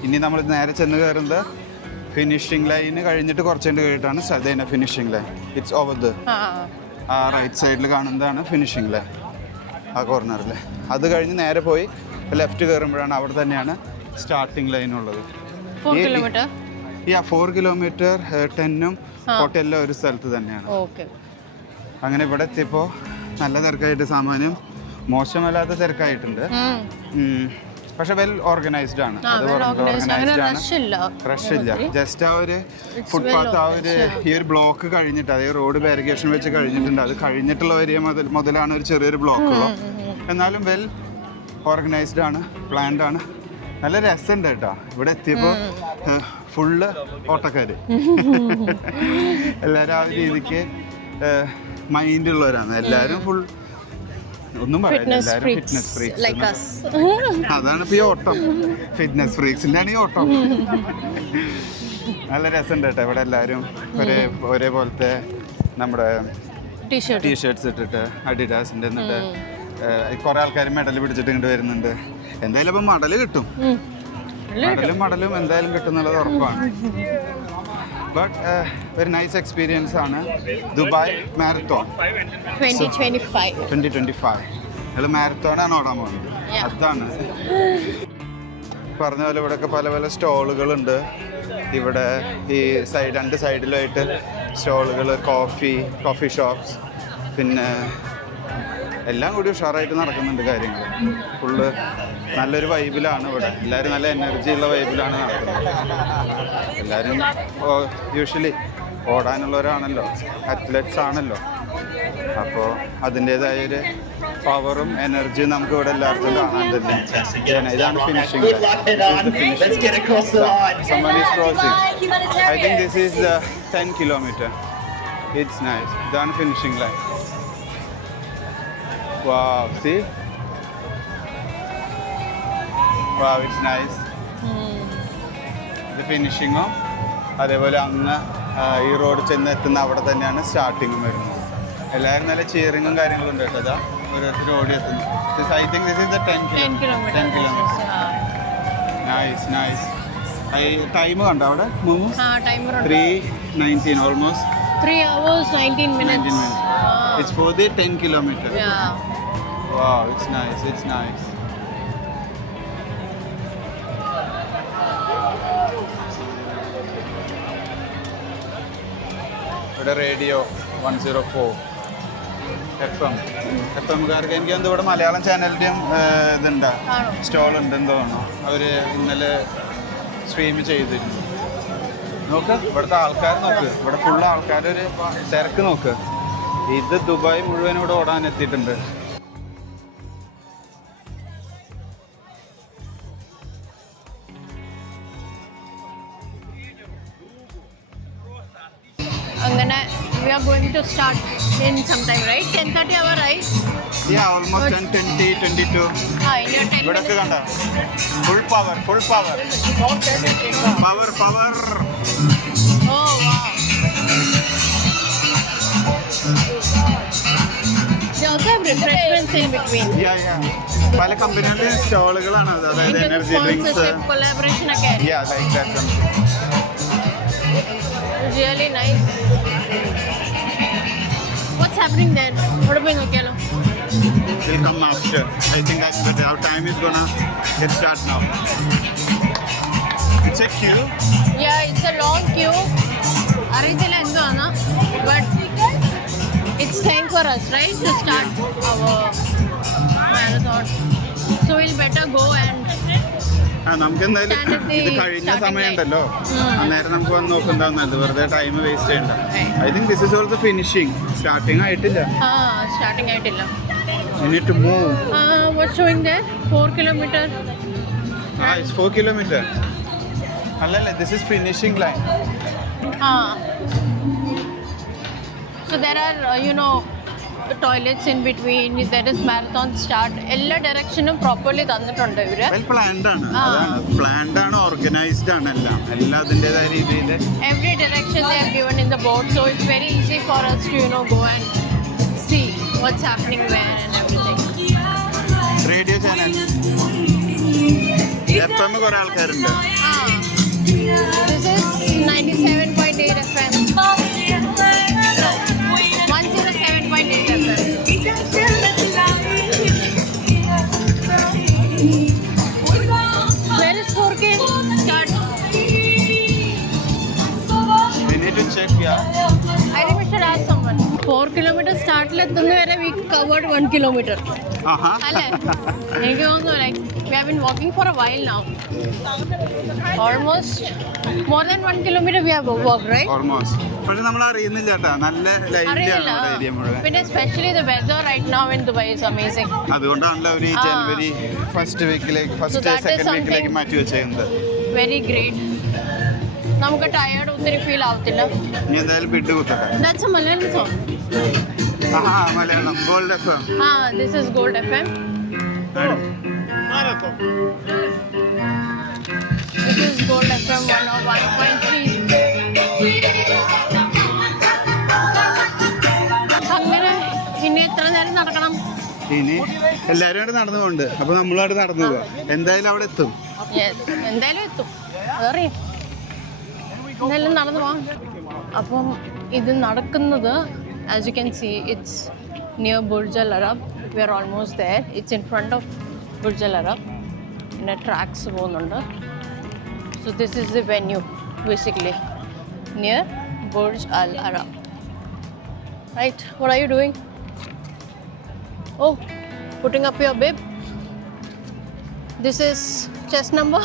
ഇനി നമ്മൾ നേരെ ചെന്ന് കയറുന്നത് ഫിനിഷിംഗ് ലൈന് കഴിഞ്ഞിട്ട് കുറച്ചുകൊണ്ട് കഴിഞ്ഞിട്ടാണ് സദേന finishing line. It's over the ആ റൈറ്റ് സൈഡിൽ കാണുന്നതാണ് ഫിനിഷിംഗ് ലൈൻ, ആ കോർണറിൽ. അത് കഴിഞ്ഞ് നേരെ പോയി ലെഫ്റ്റ് കയറുമ്പോഴാണ് അവിടെ തന്നെയാണ് സ്റ്റാർട്ടിംഗ് ലൈൻ ഉള്ളത്. 4 കിലോമീറ്റർ 10ഉം 40 എല്ലാം ഒരു സ്ഥലത്ത് തന്നെയാണ്. അങ്ങനെ ഇവിടെ എത്തിയപ്പോൾ നല്ല തിരക്കായിട്ട്, സാമാന്യം മോശമല്ലാത്ത തിരക്കായിട്ടുണ്ട്. പക്ഷെ വെൽ ഓർഗനൈസ്ഡ് ആണ്. അങ്ങനെ rush ഇല്ല. റഷ് ഇല്ല. ജസ്റ്റ് ആ ഒരു ഫുട്പാത്ത് ആ ഒരു ഈ ഒരു ബ്ലോക്ക് കഴിഞ്ഞിട്ട് അതേ റോഡ് ബാരിക്കേഷൻ വെച്ച് കഴിഞ്ഞിട്ടുണ്ട്. അത് കഴിഞ്ഞിട്ടുള്ള ഏരിയ മുതലാണ് ഒരു ചെറിയൊരു ബ്ലോക്ക് ഉള്ളത്. എന്നാലും വെൽ ഓർഗനൈസ്ഡ് ആണ്, പ്ലാൻഡ് ആണ്. നല്ല രസമുണ്ട് കേട്ടോ. ഇവിടെ എത്തിയപ്പോൾ ഫുള്ള് ഓട്ടക്കാര് എല്ലാവരും ആ രീതിക്ക് മൈൻഡ് ഉള്ളവരാണ് എല്ലാവരും. ഫുൾ ഒന്നും പറയാനില്ല, എല്ലാവരും ഫിറ്റ്നസ് ഫ്രീക്സ്. അതാണ് ഇപ്പൊ ഈ ഓട്ടം, ഫിറ്റ്നസ് ഫ്രീക്സിലാണ് ഈ ഓട്ടം. നല്ല രസമുണ്ട് കേട്ടോ. ഇവിടെ എല്ലാവരും ഒരേപോലത്തെ നമ്മുടെ ടീഷർട്ട്സ് ഇട്ടിട്ട് അഡിഡാസിന്റെ എന്നിട്ട് കുറെ ആൾക്കാർ മെഡൽ പിടിച്ചിട്ട് ഇങ്ങോട്ട് വരുന്നുണ്ട്. എന്തായാലും ഇപ്പം മെഡൽ കിട്ടും, മെഡലും എന്തായാലും കിട്ടും എന്നുള്ളത് ഉറപ്പാണ്. ബട്ട് വെരി നൈസ് എക്സ്പീരിയൻസ് ആണ്. ദുബായ് മാരത്തോൺ 2025 ഞങ്ങൾ മാരത്തോണാണ് ഓടാൻ പോകുന്നത്. അതാണ് പറഞ്ഞ പോലെ ഇവിടെയൊക്കെ പല പല സ്റ്റോളുകളുണ്ട്. ഇവിടെ ഈ രണ്ട് സൈഡിലായിട്ട് സ്റ്റോളുകൾ, കോഫി ഷോപ്സ്, പിന്നെ എല്ലാം കൂടി ഉഷാറായിട്ട് നടക്കുന്നുണ്ട് കാര്യങ്ങൾ. ഫുള്ള് നല്ലൊരു വൈബിലാണ് ഇവിടെ. എല്ലാവരും നല്ല എനർജി ഉള്ള വൈബിലാണ് നടക്കുന്നത്. എല്ലാവരും യൂഷ്വലി ഓടാനുള്ളവരാണല്ലോ, അത്ലറ്റ്സ് ആണല്ലോ. അപ്പോൾ അതിൻ്റേതായൊരു പവറും എനർജിയും നമുക്ക് ഇവിടെ എല്ലാവർക്കും കാണാൻ തന്നെ. ഇതാണ് finishing. I think this is the 10 kilometer. It's nice. ഇതാണ് finishing line. Wow, see? Wow, it's nice. ഇത് ഫിനിഷിങ്ങും അതേപോലെ അങ്ങ് ഈ റോഡ് ചെന്നെത്തുന്ന അവിടെ തന്നെയാണ് സ്റ്റാർട്ടിങ്ങും വരുന്നത്. എല്ലാവരും നല്ല ചിയറിങ്ങും കാര്യങ്ങളും ഉണ്ട് കേട്ടോ. ഓരോരുത്തർ ഓടി എത്തുന്നു. I think this is the 10 kilometers. Nice. Time കണ്ടോ അവിടെ? 3:19 almost. 3 hours 19 minutes. It's for the 10 kilometers. Yeah. Wow, it's nice. ഇവിടെ റേഡിയോ 104 FM-കാർക്ക് എനിക്ക് എന്തോ ഇവിടെ മലയാളം ചാനലിൻ്റെയും ഇതുണ്ട്, സ്റ്റോൾ ഉണ്ട് എന്തോ തോന്നുന്നു. അവർ ഇന്നലെ സ്ട്രീം ചെയ്തിരുന്നു. നോക്ക് ഇവിടുത്തെ ആൾക്കാർ നോക്ക്. ഇവിടെ ഫുള്ള് ആൾക്കാരൊരു തിരക്ക് നോക്ക്. ഇത് ദുബായ് മുഴുവൻ ഇവിടെ ഓടാൻ എത്തിയിട്ടുണ്ട്. അങ്ങനെ we are going to start in some time, right? 10:30 hour, right? Yeah, almost 10:20, 22. In your 10 ഇവിടെ ഒക്കെ കണ്ട full power. Power. Oh, wow. They also have refreshments in between. Yeah. പല കമ്പനികളുടെ സ്റ്റോളുകളാണ് അത്. അതായത് എനർജി ഡ്രിങ്ക്സ്, collaboration ഒക്കെ. Yeah, like that something. Really nice. What's happening there? What are we looking at? Will come after. I think that's better. Our time is gonna get start now. It's a queue. Yeah, it's a long queue. Arithila endana, but it's time for us, right, to start our marathon. So we'll better go and നമുക്ക് എന്തായാലും ഇത് കഴിഞ്ഞ സമയമുണ്ടല്ലോ, അന്നേരം നമുക്ക് വന്ന് നോക്കുന്നതാന്നല്ലോ, വെറുതെ ടൈം വേസ്റ്റ് ചെയ്യണ്ട. I think this is also finishing. Starting ആയിട്ടില്ല. You need to move. What's showing there? 4 kilometer. It's 4 kilometer. Allala, this is finishing line. So there are, toilets in between. There is marathon start. എല്ലാ ഡയറക്ഷനും പ്രോപ്പർലി തന്നിട്ടുണ്ട് ഇവര്. വെൽ പ്ലാൻഡ് ആണ്. അതാണ് പ്ലാൻഡ് ആണ്, ഓർഗനൈസ്ഡ് ആണ് എല്ലാം അതിൻ്റെതായ രീതിയിൽ. Every direction they are given in the board, so it's very easy for us to go and see what's happening where and everything. Radio channel FM കുറെ ആൾക്കാരുണ്ട്. This is 97.8 FM. 107.8 FM. Where is 4K start? We need to check, yeah. I think we should ask someone. 4 kilometers നമ്മളുടെ സ്റ്റാർട്ടിലെത്തുന്ന വരെ വി കവേർഡ് 1 kilometer. അല്ലേ? എനിക്ക് തോന്നുന്നു like we have been walking for a while now. Almost more than 1 kilometer we have walked, right? Almost. പക്ഷെ നമ്മൾ അറിയുന്നില്ല കേട്ടോ, നല്ല ലൈറ്റാണ് ഏരിയ മുഴുവൻ. പിന്നെ especially the weather right now in Dubai is amazing. അതുകൊണ്ടാണല്ലോ ഒരു ജനുവരി ഫസ്റ്റ് വീക്കിലേക്ക് സെക്കൻഡ് വീക്കിലേക്ക് മാറ്റി വെച്ചേക്കുന്നത്. Very great. നമുക്ക് ടയേർഡ് ഒത്തിരി ഫീൽ ആവത്തില്ല. ഇനി എന്തായാലും ബിഡ് കുത്തട്ടെ. That's a Malayalam song. Malayalam gold FM. This is Gold FM. This is Gold FM 101.3. അങ്ങനെ ഇനി എത്ര നേരം നടക്കണം? ഇനി എല്ലാരും അവിടെ നടന്നു പോകുന്നുണ്ട്, അപ്പൊ നമ്മളവിടെ നടന്നു പോവാ. എന്തായാലും അവിടെ എത്തും. എന്തായാലും എത്തും, അതറിയാം. എന്തായാലും നടന്നു പോവാം. അപ്പം ഇത് നടക്കുന്നത്, as you can see, it's near Burj Al Arab. We are almost there. It's in front of Burj Al Arab. പിന്നെ ട്രാക്സ് പോകുന്നുണ്ട്. So this is the venue basically near Burj Al Arab. Right? What are you doing? Oh, putting up your bib. This is chest number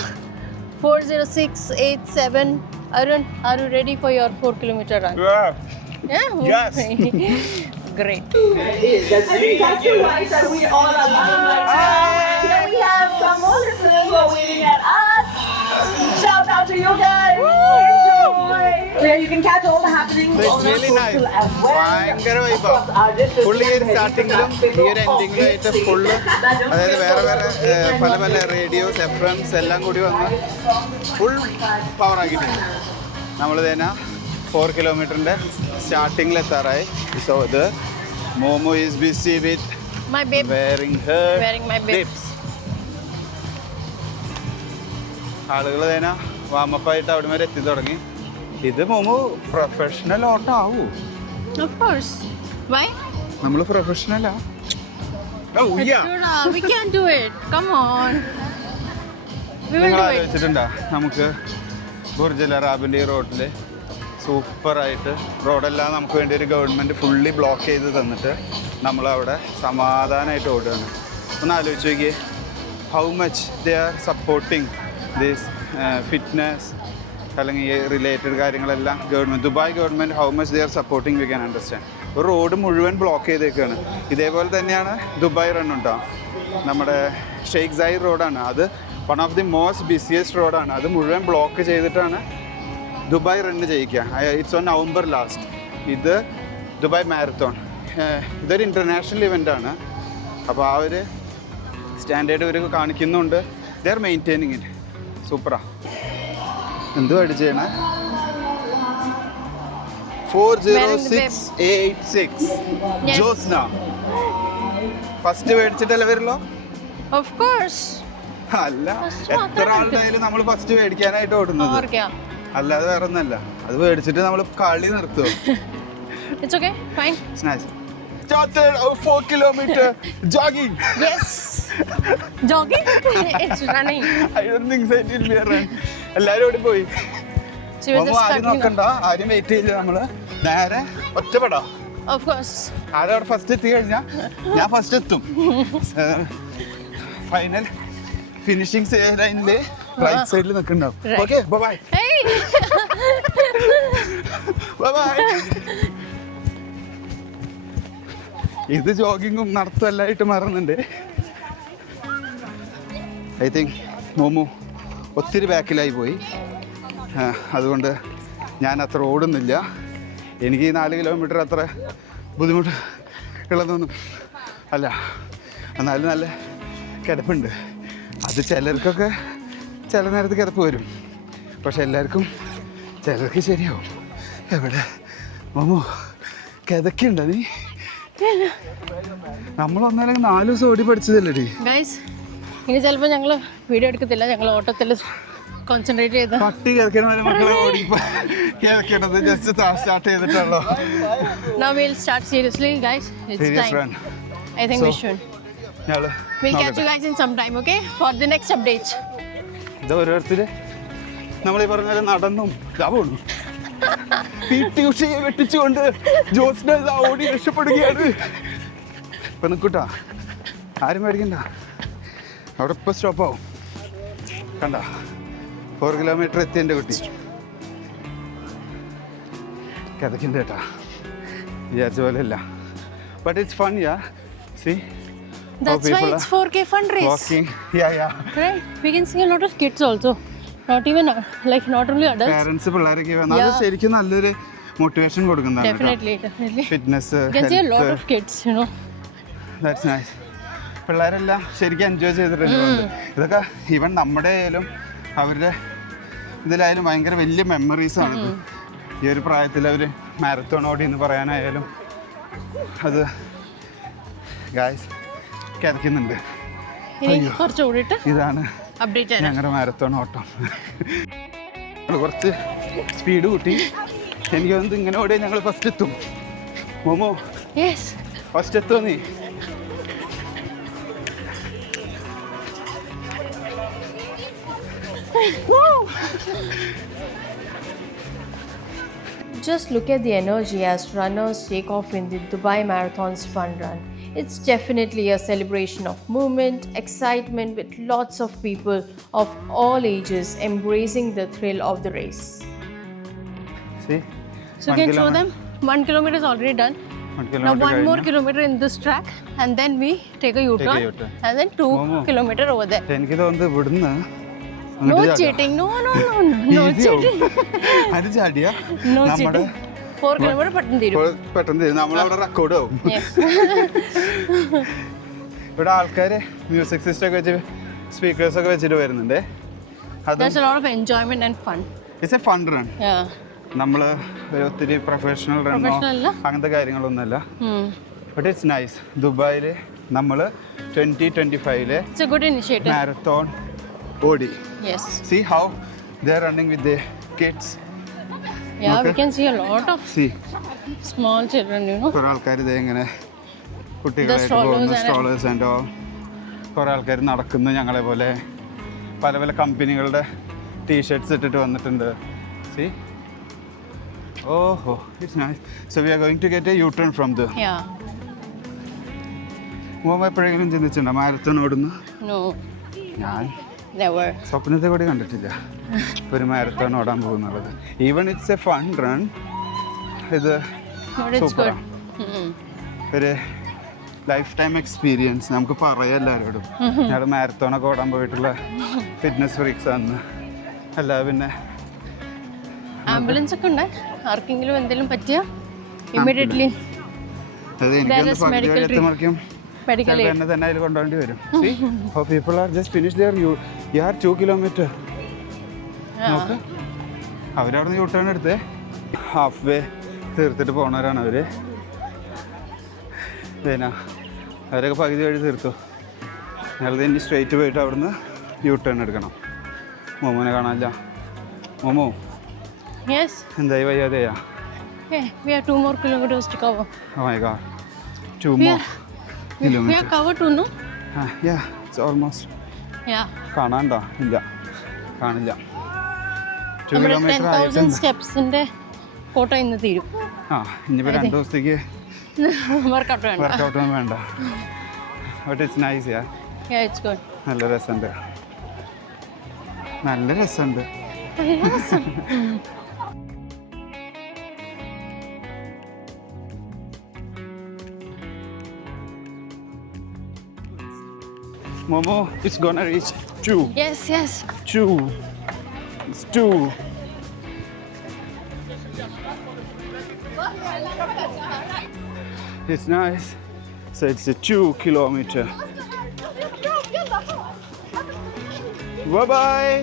40687. Arun, are you ready for your 4 kilometer run? Yeah? Yes. Great. I think that's the life that we all love. Here we have some more listeners who are waiting at us. Shout out to you guys. Enjoy. Where you can catch all the happenings on our social as well. ഭയങ്കര വൈബാണ്. ഫുള്ള് ഈ ഒരു സ്റ്റാർട്ടിങ്ങിലും ഈ ഒരു എൻഡിങ്ങിലും ആയിട്ട് ഫുള്ള്, അതായത് വേറെ വേറെ പല പല റേഡിയോസ് എഫ്എംസ് എല്ലാം കൂടി വന്ന് ഫുൾ പവർ ആക്കിയിട്ടുണ്ട്. നമ്മൾ തന്നെ 4 കിലോമീറ്ററിൻ്റെ സ്റ്റാർട്ടിങ്ങിൽ എത്താറായി. സോ ഇത് momo is busy with My bib. wearing my bib. bibs. ആളുകൾ തന്നെ വാമപ്പായിട്ട് അവിടെ വരെ എത്തി തുടങ്ങി. ഇത് മോമോ പ്രൊഫഷണൽ ഓട്ടം ആവൂ? Of course. Why? നമ്മൾ പ്രൊഫഷണലാ? We can do it. Come on. We will നിങ്ങൾ do it. ആലോചിച്ചിട്ടുണ്ടോ നമുക്ക് ബുർജ് അൽ അറാബിൻ്റെ ഈ റോഡിൽ സൂപ്പറായിട്ട് റോഡെല്ലാം നമുക്ക് വേണ്ടി ഒരു ഗവൺമെൻറ് ഫുള്ളി ബ്ലോക്ക് ചെയ്ത് തന്നിട്ട് നമ്മളവിടെ സമാധാനമായിട്ട് ഓടുകയാണ്. ഒന്ന് ആലോചിച്ച് നോക്കിയേ, how much they are supporting this fitness അല്ലെങ്കിൽ റിലേറ്റഡ് കാര്യങ്ങളെല്ലാം government, Dubai government how much they are supporting we can understand. ഒരു റോഡ് മുഴുവൻ ബ്ലോക്ക് ചെയ്തേക്കാണ്. ഇതേപോലെ തന്നെയാണ് ദുബായ് റൺ ഉണ്ടാവും. നമ്മുടെ ഷെയ്ഖ് സൈഡ് റോഡാണ്, അത് one of the most busiest റോഡാണ്. അത് മുഴുവൻ ബ്ലോക്ക് ചെയ്തിട്ടാണ് ദുബായ് റണ്ണ് ചെയ്യിക്കുക. It's on November last. ഇത് ദുബായ് മാരത്തോൺ, ഇതൊരു ഇൻ്റർനാഷണൽ ഇവൻ്റാണ്. അപ്പോൾ ആ ഒരു സ്റ്റാൻഡേർഡ് ഇവർ കാണിക്കുന്നുണ്ട്. They are maintaining it. സൂപ്പറാ. എന്തുവാ അടിച്ചേണേ? 40686. Yes. ജോസ്ന ഫസ്റ്റ് മേടിച്ചിട്ടല്ലേ വരുള്ളൂ? Of course. അല്ല, എത്ര ആളുടെ കയ്യിൽ നമ്മൾ ഫസ്റ്റ് മേടിക്കാനായിട്ട് ഓടുന്നത്? और क्या? അല്ലാതെ വേറെ ഒന്നല്ല. അത് മേടിച്ചിട്ട് നമ്മൾ കളി നിർത്തുമോ? It's okay. Fine. Nice. Started 4 kilometer jogging. Yes. Jogging? It's running. I don't think so it will be a run. എല്ലാരും ഓടി പോയി. So we're just ആരും starting നോക്കണ്ട, ആരും വെയിറ്റ് ചെയ്യില്ല. നമ്മള് നേരെ ഒറ്റപ്പെടാ. Of course. ആരവിടെ ഫസ്റ്റ് എത്തി കഴിഞ്ഞാൽ ഞാൻ ഫസ്റ്റ് എത്തും. ഫൈനൽ ഫിനിഷിംഗ് ലൈനില് റൈറ്റ് സൈഡിൽ നിൽക്കുന്നുണ്ടാവും. Okay, bye. Hey. ബൈ. ഇത് ജോഗിങ്ങും നടത്തുമെല്ലായിട്ട് മാറുന്നുണ്ട്. ഐ തിങ്ക് മോമോ ഒത്തിരി ബാക്കിലായി പോയി. അതുകൊണ്ട് ഞാൻ അത്ര ഓടുന്നില്ല. എനിക്ക് ഈ 4 കിലോമീറ്റർ അത്ര ബുദ്ധിമുട്ട് ഉള്ളതൊന്നും അല്ല. എന്നാലും നല്ല കിടപ്പുണ്ട്. അത് ചിലർക്കൊക്കെ ചില നേരത്ത് കിടപ്പ് വരും, പക്ഷെ എല്ലാവർക്കും ചിലർക്ക് ശരിയാവും. എവിടെ മോമോ കിതക്കുണ്ടോ നീ? നമ്മളൊന്നല്ലെങ്കിൽ 4 ദിവസം ഓടി പഠിച്ചതല്ലേ? ഗൈസ്, ഇനി ചിലപ്പോൾ ഞങ്ങൾ വീഡിയോ എടുക്കത്തില്ല. ഞങ്ങൾ ഓട്ടത്തിൽ കോൺസെൻട്രേറ്റ് ചെയ്ത് പട്ടി കിതക്കണ മക്കളെ ഓടി കിതക്കണത് ജസ്റ്റ് സ്റ്റാർട്ട് ചെയ്തിട്ടുള്ളൂ. Now we'll start seriously, guys. It's Serious time. run. I think So, we should. We'll catch you guys in some time, okay? For the next update. ഇത് ഓരോരുത്തര് നമ്മൾ ഈ പറഞ്ഞ പോലെ നടന്നും ഇതാ പോണു. PT ഉഷയെ വെട്ടിച്ചുകൊണ്ട് ജോസ്ന ഓടി രക്ഷപ്പെടുകയാണ്. ഇപ്പൊ നിൽക്കൂട്ടാ, ആരും മേടിക്കണ്ട, അവിടെ ഇപ്പൊ സ്റ്റോപ്പാവും. കണ്ട 4 കിലോമീറ്റർ എത്തി എൻ്റെ കുട്ടി. കഥക്കിൻ്റെ കേട്ടാ, വിചാരിച്ച പോലെ അല്ല. But it's fun. Yeah C That's why it's 4K fund race. walking. Yeah. Right? We can see a lot of kids also. Not even like not only adults. Parents പിള്ളേരൊക്കെ വന്നാൽ അത് ശരിക്കും നല്ലൊരു മോട്ടിവേഷൻ കൊടുക്കുന്നതാണ്. Definitely. Fitness, You can see a lot of kids, you know. That's nice. പിള്ളേരെല്ലാം ശരിക്കും എൻജോയ് ചെയ്തിട്ടുണ്ട്. ഇതൊക്കെ ഈവൻ നമ്മുടെ ആയാലും അവരുടെ ഇതിലായാലും ഭയങ്കര വലിയ മെമ്മറീസാണ് ഇത്. ഈ ഒരു പ്രായത്തിൽ അവർ മാരത്തോൺ ഓടി എന്ന് പറയാനായാലും അത് ഗായ്സ് കിതയ്ക്കുന്നുണ്ട്. കുറച്ച് ഓടിയിട്ട് ഇതാണ് അപ്ഡേറ്റ് ചെയ്യാം. ഞങ്ങളുടെ മാരത്തോൺ ഓട്ടം. കുറച്ച് സ്പീഡ് കൂട്ടി. എനിക്ക് തോന്നുന്നത് ഇങ്ങനെ ഓടിയാൽ ഞങ്ങൾ ഫസ്റ്റ് എത്തും. മോമോ യെസ്, ഫസ്റ്റ് എത്തുമോ നീ? just look at the energy as runners take off in the Dubai Marathon's fun run. It's definitely a celebration of movement, excitement, with lots of people of all ages embracing the thrill of the race. See? So you can show them 1 kilometer is already done. Now one more kilometer in this track, and then we take a U-turn, U-turn. and then 2 kilometer over there. എനിക്ക് തോന്നുന്നത് ഇവിടുന്ന് No cheating, no cheating. അത് ചാടിയ No നമ്മുടെ cheating. 4 kilometer പെട്ടെന്ന് തീരും. പെട്ടെന്ന് നമ്മളവിടെ റെക്കോർഡ് ആവും. Yes. ഇവിടെ ആൾക്കാര് മ്യൂസിക് സിസ്റ്റം ഒക്കെ വെച്ച് സ്പീക്കേഴ്സ് ഒക്കെ വെച്ചിട്ട് വരുന്നുണ്ട്. There's a lot of enjoyment and fun. It's a fun run. Yeah. നമ്മൾ ഒത്തിരി പ്രൊഫഷണൽ റണ്ണോ അങ്ങനത്തെ കാര്യങ്ങളൊന്നുമല്ല. But it's nice. ദുബായിൽ നമ്മൾ 2025 It's a good initiative. Marathon ഓടി. Yes. See how they are running with the kids. Yeah, Okay. we can see a lot of See, small children, you know. കുറേ ആൾക്കാർ ഇതേ ഇങ്ങനെ കുട്ടികളായിട്ട് പോകുന്നു, സ്ട്രോളേഴ്സ് ആൻഡ് ഓൾ. കുറേ ആൾക്കാർ നടക്കുന്നു ഞങ്ങളെ പോലെ. പല പല കമ്പനികളുടെ ടീഷർട്ട്സ് ഇട്ടിട്ട് വന്നിട്ടുണ്ട്. See? Oh, it's nice. So we are going to get a U-turn from there. Yeah. മോമ എപ്പോഴെങ്കിലും ചിന്തിച്ചിട്ടുണ്ടോ മാരത്തോൺ ഓടുന്നു? No, ഞാൻ never. സ്വപ്നത്തെ കൂടി കണ്ടിട്ടില്ല ഒരു മാരത്തോൺ ഓടാൻ പോകുന്നുള്ളത്. Even it's a fun run. ഇത് But it's good. സൂപ്പറാണ്. ഒരു ലൈഫ് ടൈം എക്സ്പീരിയൻസ് നമുക്ക് പറയാം എല്ലാവരോടും. ഞങ്ങൾ മാരത്തോണൊക്കെ ഓടാൻ പോയിട്ടുള്ള ഫിറ്റ്നസ് ഫ്രീക്സ് ആണ്. അല്ല പിന്നെ ആംബുലൻസ് ഒക്കെ ഉണ്ട്, ആർക്കെങ്കിലും എന്തെങ്കിലും പറ്റിയ ഇമ്മീഡിയറ്റ്ലി അത് എനിക്കൊന്ന് പകുതി വഴി എത്തുമ്പോഴേക്കും മെഡിക്കൽ എന്നെ തന്നെ അതിൽ കൊണ്ടുപോകേണ്ടി വരും. People are just finish their you are 2 kilometre. നോക്ക്, അവരവിടുന്ന് യൂട്ടേൺ എടുത്ത് ഹാഫ് വേ തീർത്തിട്ട് പോണവരാണ് അവർ. പിന്നെ അവരൊക്കെ പകുതി വഴി തീർത്തു. ഞങ്ങൾ ഇനി സ്ട്രെയിറ്റ് പോയിട്ട് അവിടുന്ന് യൂട്ടേൺ എടുക്കണം. മോമോനെ കാണാനില്ല. മോമോ Yes. എന്തായി വയ്യാതെയാ? Okay, we have 2 more kilometers to cover. Oh my god, 2 We more We have covered 2, no? Yeah, it's almost. Yeah. കാണാണ്ടോ? ഇല്ല, കാണില്ല. 2 നമ്മുടെ കിലോമീറ്റർ 10,000 സ്റ്റെപ്സിന്റെ കോട്ട ഇന്ന് തീരും. ആ ഇനിയിപ്പോൾ 2 ദിവസത്തേക്ക് വർക്കൗട്ട് വേണ്ട. വർക്കൗട്ട് ഒന്നും വേണ്ട. But it's nice. Yeah, Yeah, it's good. നല്ല രസമുണ്ട്, നല്ല രസമുണ്ട്. Momo, it's gonna reach 2. Yes, yes. 2. It's 2. It's nice. So it's a 2 kilometer. Bye bye.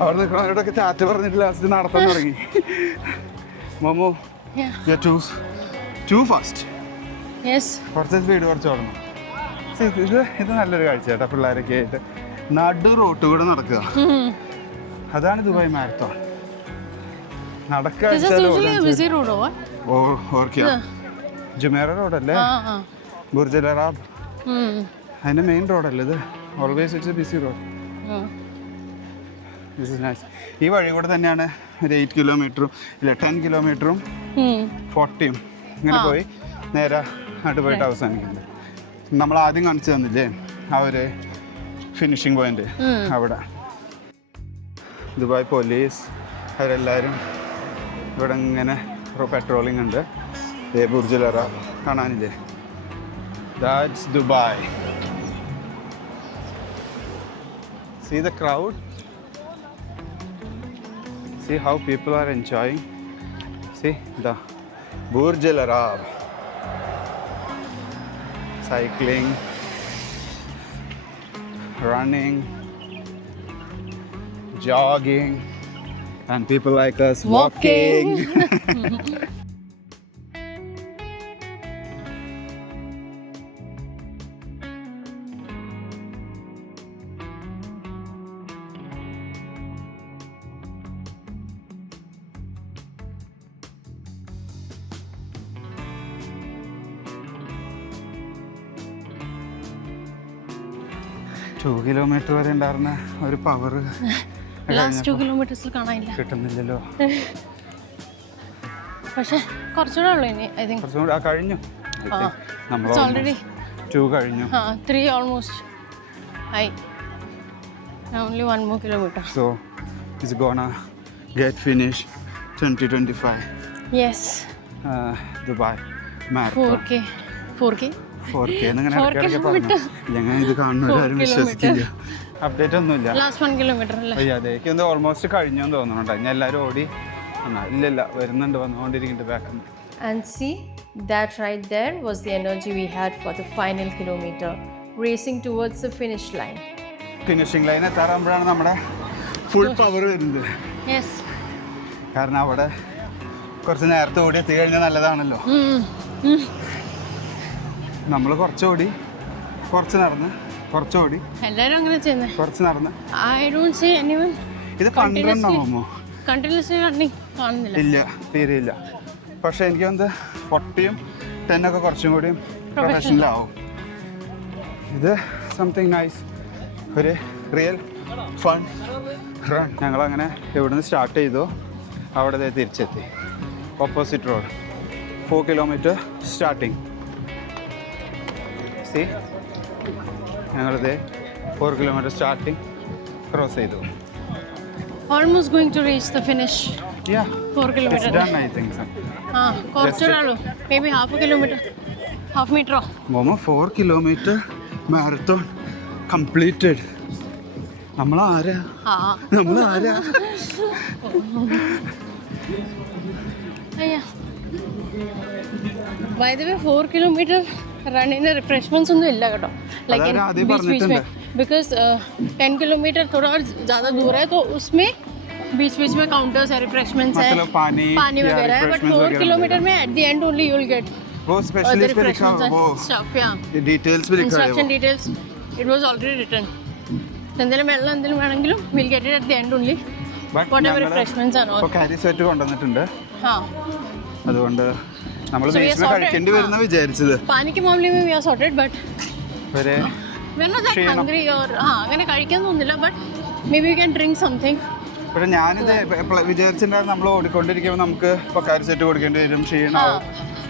അവിടെ നിൽക്കുന്നവരോടൊക്കെ ചാറ്റ് പറഞ്ഞിട്ട് ലാസ്റ്റ് നടത്താൻ തുടങ്ങി. Momo, Yeah. you're too fast. Yes. കുറച്ച് സ്പീഡ് കുറച്ച് ഓടണം. ഇത് നല്ലൊരു കാഴ്ച കേട്ടോ, പിള്ളേരൊക്കെ ആയിട്ട് നടു റോട്ട് കൂടെ നടക്കുക. അതാണ് ദുബായ് മാരത്തോൺ. നടക്കുക. This is usually a busy road, or what? ഓർക്കിയ ജുമേറ റോഡല്ലേ, ബുർജ് അൽ അറാബ്, അതിൻ്റെ മെയിൻ റോഡല്ലേ ഇത്. Always it's a busy road. This is nice. ഈ വഴി കൂടെ തന്നെയാണ് ഒരു 8 കിലോമീറ്ററും ഇല്ല 10 കിലോമീറ്ററും 40യും ഇങ്ങനെ പോയി നേരെ അങ്ങോട്ട് പോയിട്ട് അവസാനിക്കുന്നത്. നമ്മൾ ആദ്യം കാണിച്ചു തന്നില്ലേ ആ ഒരു ഫിനിഷിംഗ് പോയിന്റ് അവിടെ. ദുബായ് പോലീസ് അവരെല്ലാവരും ഇവിടെ ഇങ്ങനെ പെട്രോളിംഗ് ഉണ്ട്. ബുർജ് അൽ അറബ് കാണാനില്ലേ? That's Dubai. See the crowd? See how people are enjoying? See the Burj Al Arab. Cycling, running, jogging, and people like us walking. 2 kilometre വരെ ഉണ്ടായിരുന്ന ഒരു പവർ ലാസ്റ്റ് 2 കിലോമീറ്റേഴ്സിൽ കാണാനില്ല, കിട്ടുന്നില്ലല്ലോ. പക്ഷെ കുറച്ചുകൂടെ ഉള്ളു ഇനി. ഐ തിങ്ക് കുറച്ചുകൂടെ കഴിഞ്ഞു. നമ്മൾ ഓൾറെഡി 2 കഴിഞ്ഞു. 3 ഓൾമോസ്റ്റ് ആയി. only 1 more kilometer. So it's gonna get finished 2025. Yes. Dubai Marathon. 4K എന്നിങ്ങനെ ഇടയ്ക്കിടയ്ക്ക് പറഞ്ഞു. ഞങ്ങൾ ഇത് കാണുന്നവരാരും വിശ്വസിക്കില്ല. അപ്ഡേറ്റ് ഒന്നുമില്ല. ലാസ്റ്റ് 1 കിലോമീറ്റർ അല്ലേ? അയ്യാതേക്ക് ഒന്ന് ഓൾമോസ്റ്റ് കഴിഞ്ഞു എന്ന് തോന്നുന്നുണ്ട്. ഞാൻ എല്ലാവരും ഓടി ഇല്ല വരുന്നുണ്ട്, വന്നുകൊണ്ടിരിക്കുന്നുണ്ട് ബാക്കിൽ. And see, that right there was the energy we had for the final kilometer, racing towards the finish line. Finishing line എത്താറാകുമ്പോഴാണ് നമ്മുടെ ഫുൾ പവർ വരുന്നത്. Yes. കാരണം അവിടെ കുറച്ച് നേരത്തെ ഓടി എത്തി കഴിഞ്ഞാൽ നല്ലതാണല്ലോ. നമ്മൾ കുറച്ചോടി, കുറച്ച് നടന്ന്, കുറച്ചോടി, എല്ലാവരും അങ്ങനെ ചെയ്യുന്നത്. കുറച്ച് നടന്ന്. I don't see anyone ഇത് ഫൺ റൺ ആവുമോ? continuously running കാണുന്നില്ല. ഇല്ല, തീരെ ഇല്ല. പക്ഷെ എനിക്ക് വന്ന് 40യും 10 ഒക്കെ കുറച്ചും കൂടി പ്രൊഫഷണൽ ആവും. ഇത് സംതിങ് നൈസ്, ഒരു റിയൽ ഫൺ റൺ. ഞങ്ങളങ്ങനെ എവിടെ സ്റ്റാർട്ട് ചെയ്തു അവിടെ തിരിച്ചെത്തി. Opposite road 4 kilometre starting. C ഞങ്ങളിത് 4 കിലോമീറ്റർ സ്റ്റാർട്ടിങ് ക്രോസ് ചെയ്തു. Almost going to reach the finish. Yeah, 4 kilometer. it's done, I think so. കുറച്ചുകൂടെ ഉള്ളൂ. Maybe half a kilometer, half meter. Mama, 4 kilometer marathon completed. നമ്മളാരാ? By the way, 4 kilometer റണ്ണിന് refreshments ഒന്നും ഇല്ല കേട്ടോ. Like in बीच में because 10 kilometer थोड़ा और ज़्यादा दूर है तो उसमें बीच में काउंटर्स है, रिफ्रेशमेंट्स है, पानी वगैरह है. बट 4 किलोमीटर में at the end only you will get वो स्पेशलिस्ट पे लिखा है वो stuff. Yeah, details भी लिखा है. instruction details it was already written. എന്തെങ്കിലും വെള്ളം എന്തെങ്കിലും വേണമെങ്കിലും we'll get it at the end only. Whatever refreshments and all. ഇപ്പോൾ കാരി സെറ്റ് കൊണ്ടുവന്നിട്ടുണ്ട്. അതുകൊണ്ട് നമ്മൾ ബീച്ചിൽ കഴിക്കേണ്ടി വരുന്ന വിചാരിച്ചത്. പാനിക്ക് മാമले में we are sorted but വരെ we are not that hungry or അങ്ങനെ കഴിക്കാൻ തോന്നുന്നില്ല. but maybe we can drink something. പക്ഷെ ഞാനിത് വിചാരിച്ചിട്ടുണ്ടായിരുന്നു നമ്മൾ ഓടിക്കൊണ്ടിരിക്കുമ്പോൾ നമുക്ക് ഇപ്പോൾ കാരി സെറ്റ് കൊടുക്കേണ്ടി വരും, ക്ഷീണമാവും.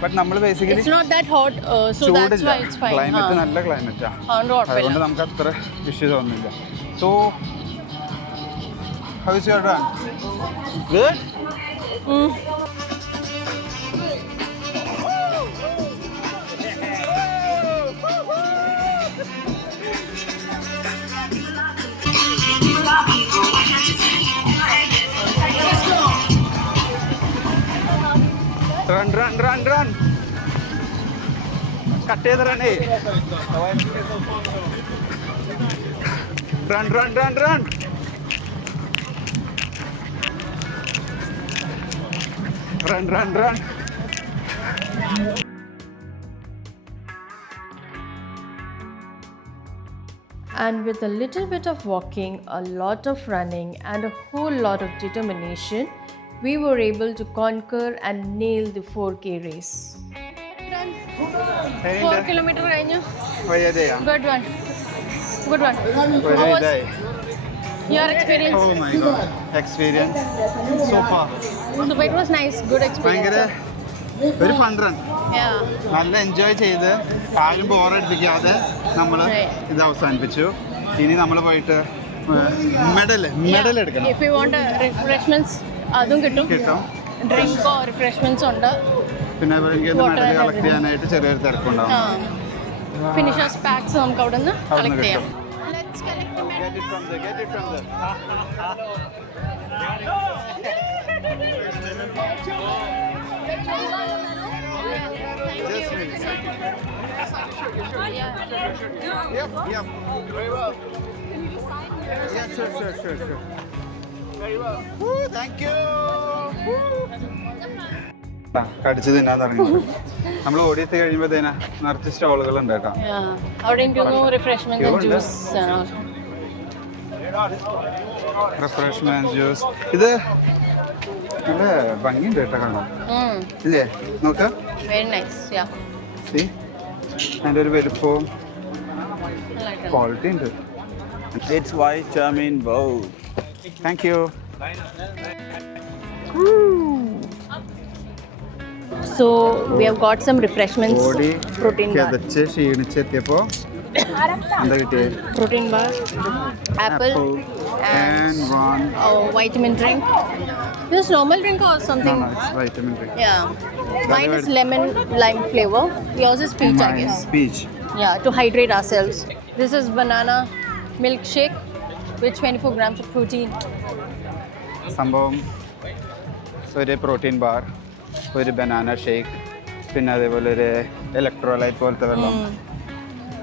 ബട്ട് നമ്മൾ basically it's not that hot so that's why it's fine. Climate നല്ല ക്ലൈമറ്റാ, അതുകൊണ്ട് നമുക്ക് അത്ര ഇഷ്യൂ തോന്നുന്നില്ല. So how is your run? Good. Run. Cut ചെയ്ത് run. Run. Run. And with a little bit of walking, a lot of running, and a whole lot of determination, we were able to conquer and nail the 4K race. 4 kilometer കഴിഞ്ഞു. Good one. How was Your experience? Oh my god. Experience. Super. So it was nice, good experience. ഭയങ്കര ഒരു ഫൺ റൺ. Yeah. നല്ല എൻജോയ് ചെയ്ത് ആരും ബോറടിപ്പിക്കാതെ നമ്മൾ ഇത് അവസാനിപ്പിച്ചു. ഇനി നമ്മൾ പോയിട്ട് മെഡൽ എടുക്കണം. If you want refreshments, അതും കിട്ടും. ഡ്രിങ്കോ റിഫ്രഷ്മെന്റ്സ് ഉണ്ട്. പിന്നെ എനിക്ക് മെഡൽ കളക്ട് ചെയ്യാനായിട്ട് ചെറിയൊരു തിരക്കുണ്ടാവും. ഫിനിഷേഴ്സ് പാക്സ് നമുക്ക് അവിടെ നിന്ന് കളക്ട് ചെയ്യാം. Get it from there, get it from there. Just wait. Yep. Very well. Yeah, sure. Very well. Woo, thank you. കടിച്ചു തിന്നാൻ തുടങ്ങി. നമ്മൾ ഓടിയെത്തി കഴിയുമ്പോഴത്തേനാ നിറച്ച് സ്റ്റോളുകൾ ഉണ്ട് കേട്ടോ. അവിടെ റിഫ്രഷ്മെന്റ് ജ്യൂസ് ഇത് നല്ല ഭംഗിയുണ്ട് കേട്ടോ കാണാൻ. ഇല്ലേ നോക്ക. Very nice. അതിൻ്റെ ഒരു വലുപ്പവും ക്വാളിറ്റി ഉണ്ട്. It's vitamin bowl. Thank you. So we have got some refreshments. ഓടി Protein bar. കിതച്ച് ക്ഷീണിച്ചെത്തിയപ്പോ എന്താ കിട്ടിയത്? Protein bar, apple and one. Vitamin drink. Is this normal drink or something? No, it's vitamin drink. Yeah. Mine is lemon lime flavor. Yours is peach, I guess. Peach. Yeah, to hydrate ourselves. This is banana milkshake with 24 grams of protein. സംഭവം ഒരു പ്രോട്ടീൻ ബാർ, ഒരു ബനാന ഷേക്ക്, പിന്നെ അതേപോലെ ഒരു ഇലക്ട്രോലൈറ്റ് പോലത്തെ വെള്ളം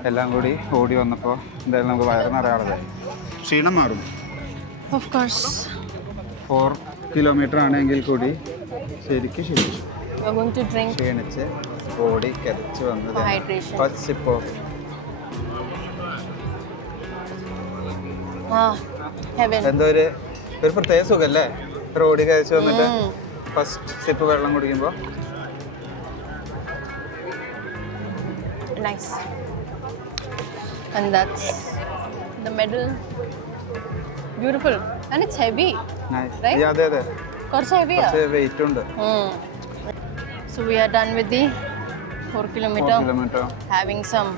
എല്ലാം കൂടി ഓടി വന്നപ്പോൾ എന്തായാലും നമുക്ക് വയറ് നിറയാളതായി. ക്ഷീണം മാറും. Of course. 4 കിലോമീറ്റർ ആണെങ്കിൽ കൂടി ശരിക്കും ക്ഷീണിച്ചു. We're going to drink ക്ഷീണിച്ച് ഓടി കിതച്ച് വന്നത് hydration. First zip of Heaven. എന്തോ ഒരു പ്രത്യേക സുഖല്ലേ ഓടി കിതച്ച് വന്നിട്ട് ഫസ്റ്റ് സിപ്പ് വെള്ളം കുടിക്കുമ്പോൾ. Nice. And that's the medal. Beautiful. And it's heavy. Right? അതെ Korsa heavy. കുറച്ച് വെയിറ്റ് ഉണ്ട്. So we are done with the 4 kilometer. Having some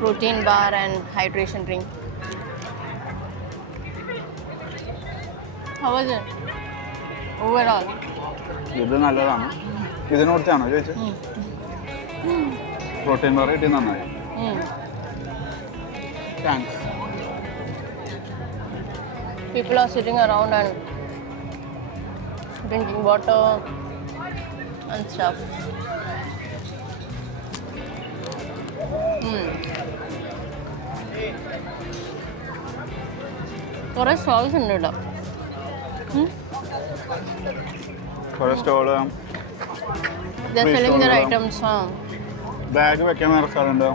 protein bar and hydration drink. How was it? Overall. ഇത് നല്ലതാണ്. ഇതിനോടത്താണോ ചോദിച്ചത്? പ്രോട്ടീൻ ബാർ കിട്ടി നന്നായി. Thanks. People are sitting around and drinking water and stuff. കുറേ സ്റ്റോൾസ് ഉണ്ട് കേട്ടോ. കുറേ stall, They're selling their items. Bag വെക്കാൻ നടക്കാറുണ്ട്.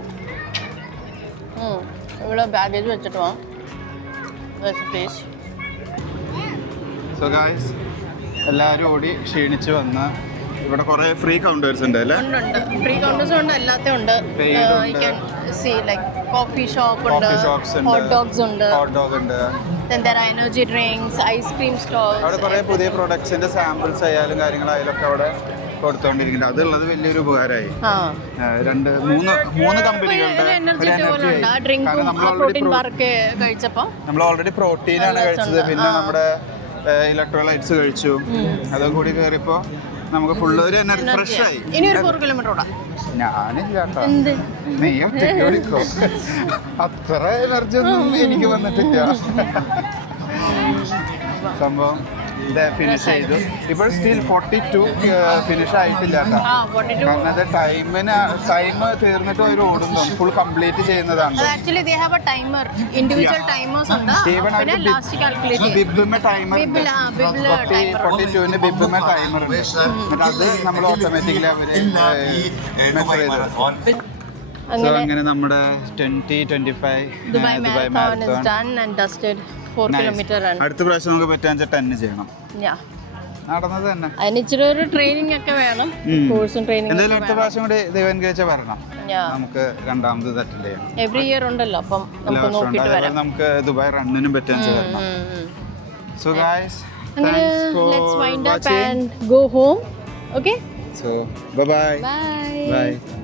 ഇവിടെ ബാഗേജ് വെച്ചിട്ട് പോവാം. There's a place. So guys, എല്ലാവരും ഓടി ക്ഷീണിച്ച് വന്ന് ഇവിടെ കുറേ ഫ്രീ കൗണ്ടേഴ്സ് ഉണ്ട് അല്ലേ? ഉണ്ട്. ഫ്രീ കൗണ്ടേഴ്സും ഉണ്ട്, അല്ലാത്ത ഉണ്ട്. You can see like coffee shop ഉണ്ട്, hot dogs ഉണ്ട്. Then there are energy drinks, ice cream stalls. അവിടെ കുറേ പുതിയ പ്രൊഡക്ട്സിന്റെ സാമ്പിൾസ് ആയാലും കാര്യങ്ങളായാലും ഒക്കെ അവിടെ കൊടുത്തോണ്ടിരിക്കുന്നുണ്ട്. അതുള്ളത് വലിയൊരു ഉപകാരമായി. 2-3 കമ്പനികളുടെ നമ്മൾ ഓൾറെഡി പ്രോട്ടീനാണ് കഴിച്ചത്. പിന്നെ നമ്മുടെ ഇലക്ട്രോലൈറ്റ്സ് കഴിച്ചു. അതൊക്കെ കൂടി കയറിയപ്പോൾ നമുക്ക് ഫുള്ള് ഒരു എനർജി ഫ്രഷ് ആയി. ഇനി ഒരു 4 കിലോമീറ്റർ ഓടാം. ഞാനില്ല കേട്ടോ, നീ ഒറ്റയ്ക്ക് ഓടിക്കോ. അത്ര എനർജി ഒന്നും എനിക്ക് വന്നിട്ടില്ല. സംഭവം ഫിനിഷ് ചെയ്തു. ഇപ്പോൾ സ്റ്റിൽ 42 ഫിനിഷ് ആയിട്ടില്ല കേട്ടോ. കാരണം അത് ടൈം തീർന്നിട്ട് അവർ ഓടുന്നു. ഫുൾ കംപ്ലീറ്റ് ചെയ്യുന്നതാണ്. Actually they have a timer, individual timers ഉണ്ട്. പിന്നെ ലാസ്റ്റ് കാൽക്കുലേറ്റ് ചെയ്യും. ബിബ്ബിമ ടൈമർ 42ന് ബിബ്ബിമ ടൈമർ ഉണ്ട്. എന്നിട്ട് അത് നമ്മൾ ഓട്ടോമാറ്റിക്കലി അവര് മെഷർ ചെയ്തു. അങ്ങനെ നമ്മുടെ 2025 Dubai marathon is done and dusted. 4 kilometer run. അടുത്ത പ്രാവശ്യം നമുക്ക് പറ്റാൻ 10 ചെയ്യണം. നടന്നത് തന്നെ. അതിന് ഇച്ചിരി ഒരു ട്രെയിനിങ് ഒക്കെ വേണം, കോഴ്സും ട്രെയിനിങ്. എന്തായാലും അടുത്ത പ്രാവശ്യം കൂടി ദൈവം കഴിച്ച വരണം, നമുക്ക് രണ്ടാമത് അറ്റൻഡ് ചെയ്യണം. എവറി ഇയർ ഉണ്ടല്ലോ, അപ്പം നമുക്ക് നോക്കിയിട്ട് വരാം. നമുക്ക് ദുബായ് റണ്ണിനും പറ്റാൻ വരണം. So guys, let's wind up and go home. Okay, so bye bye. bye. Bye.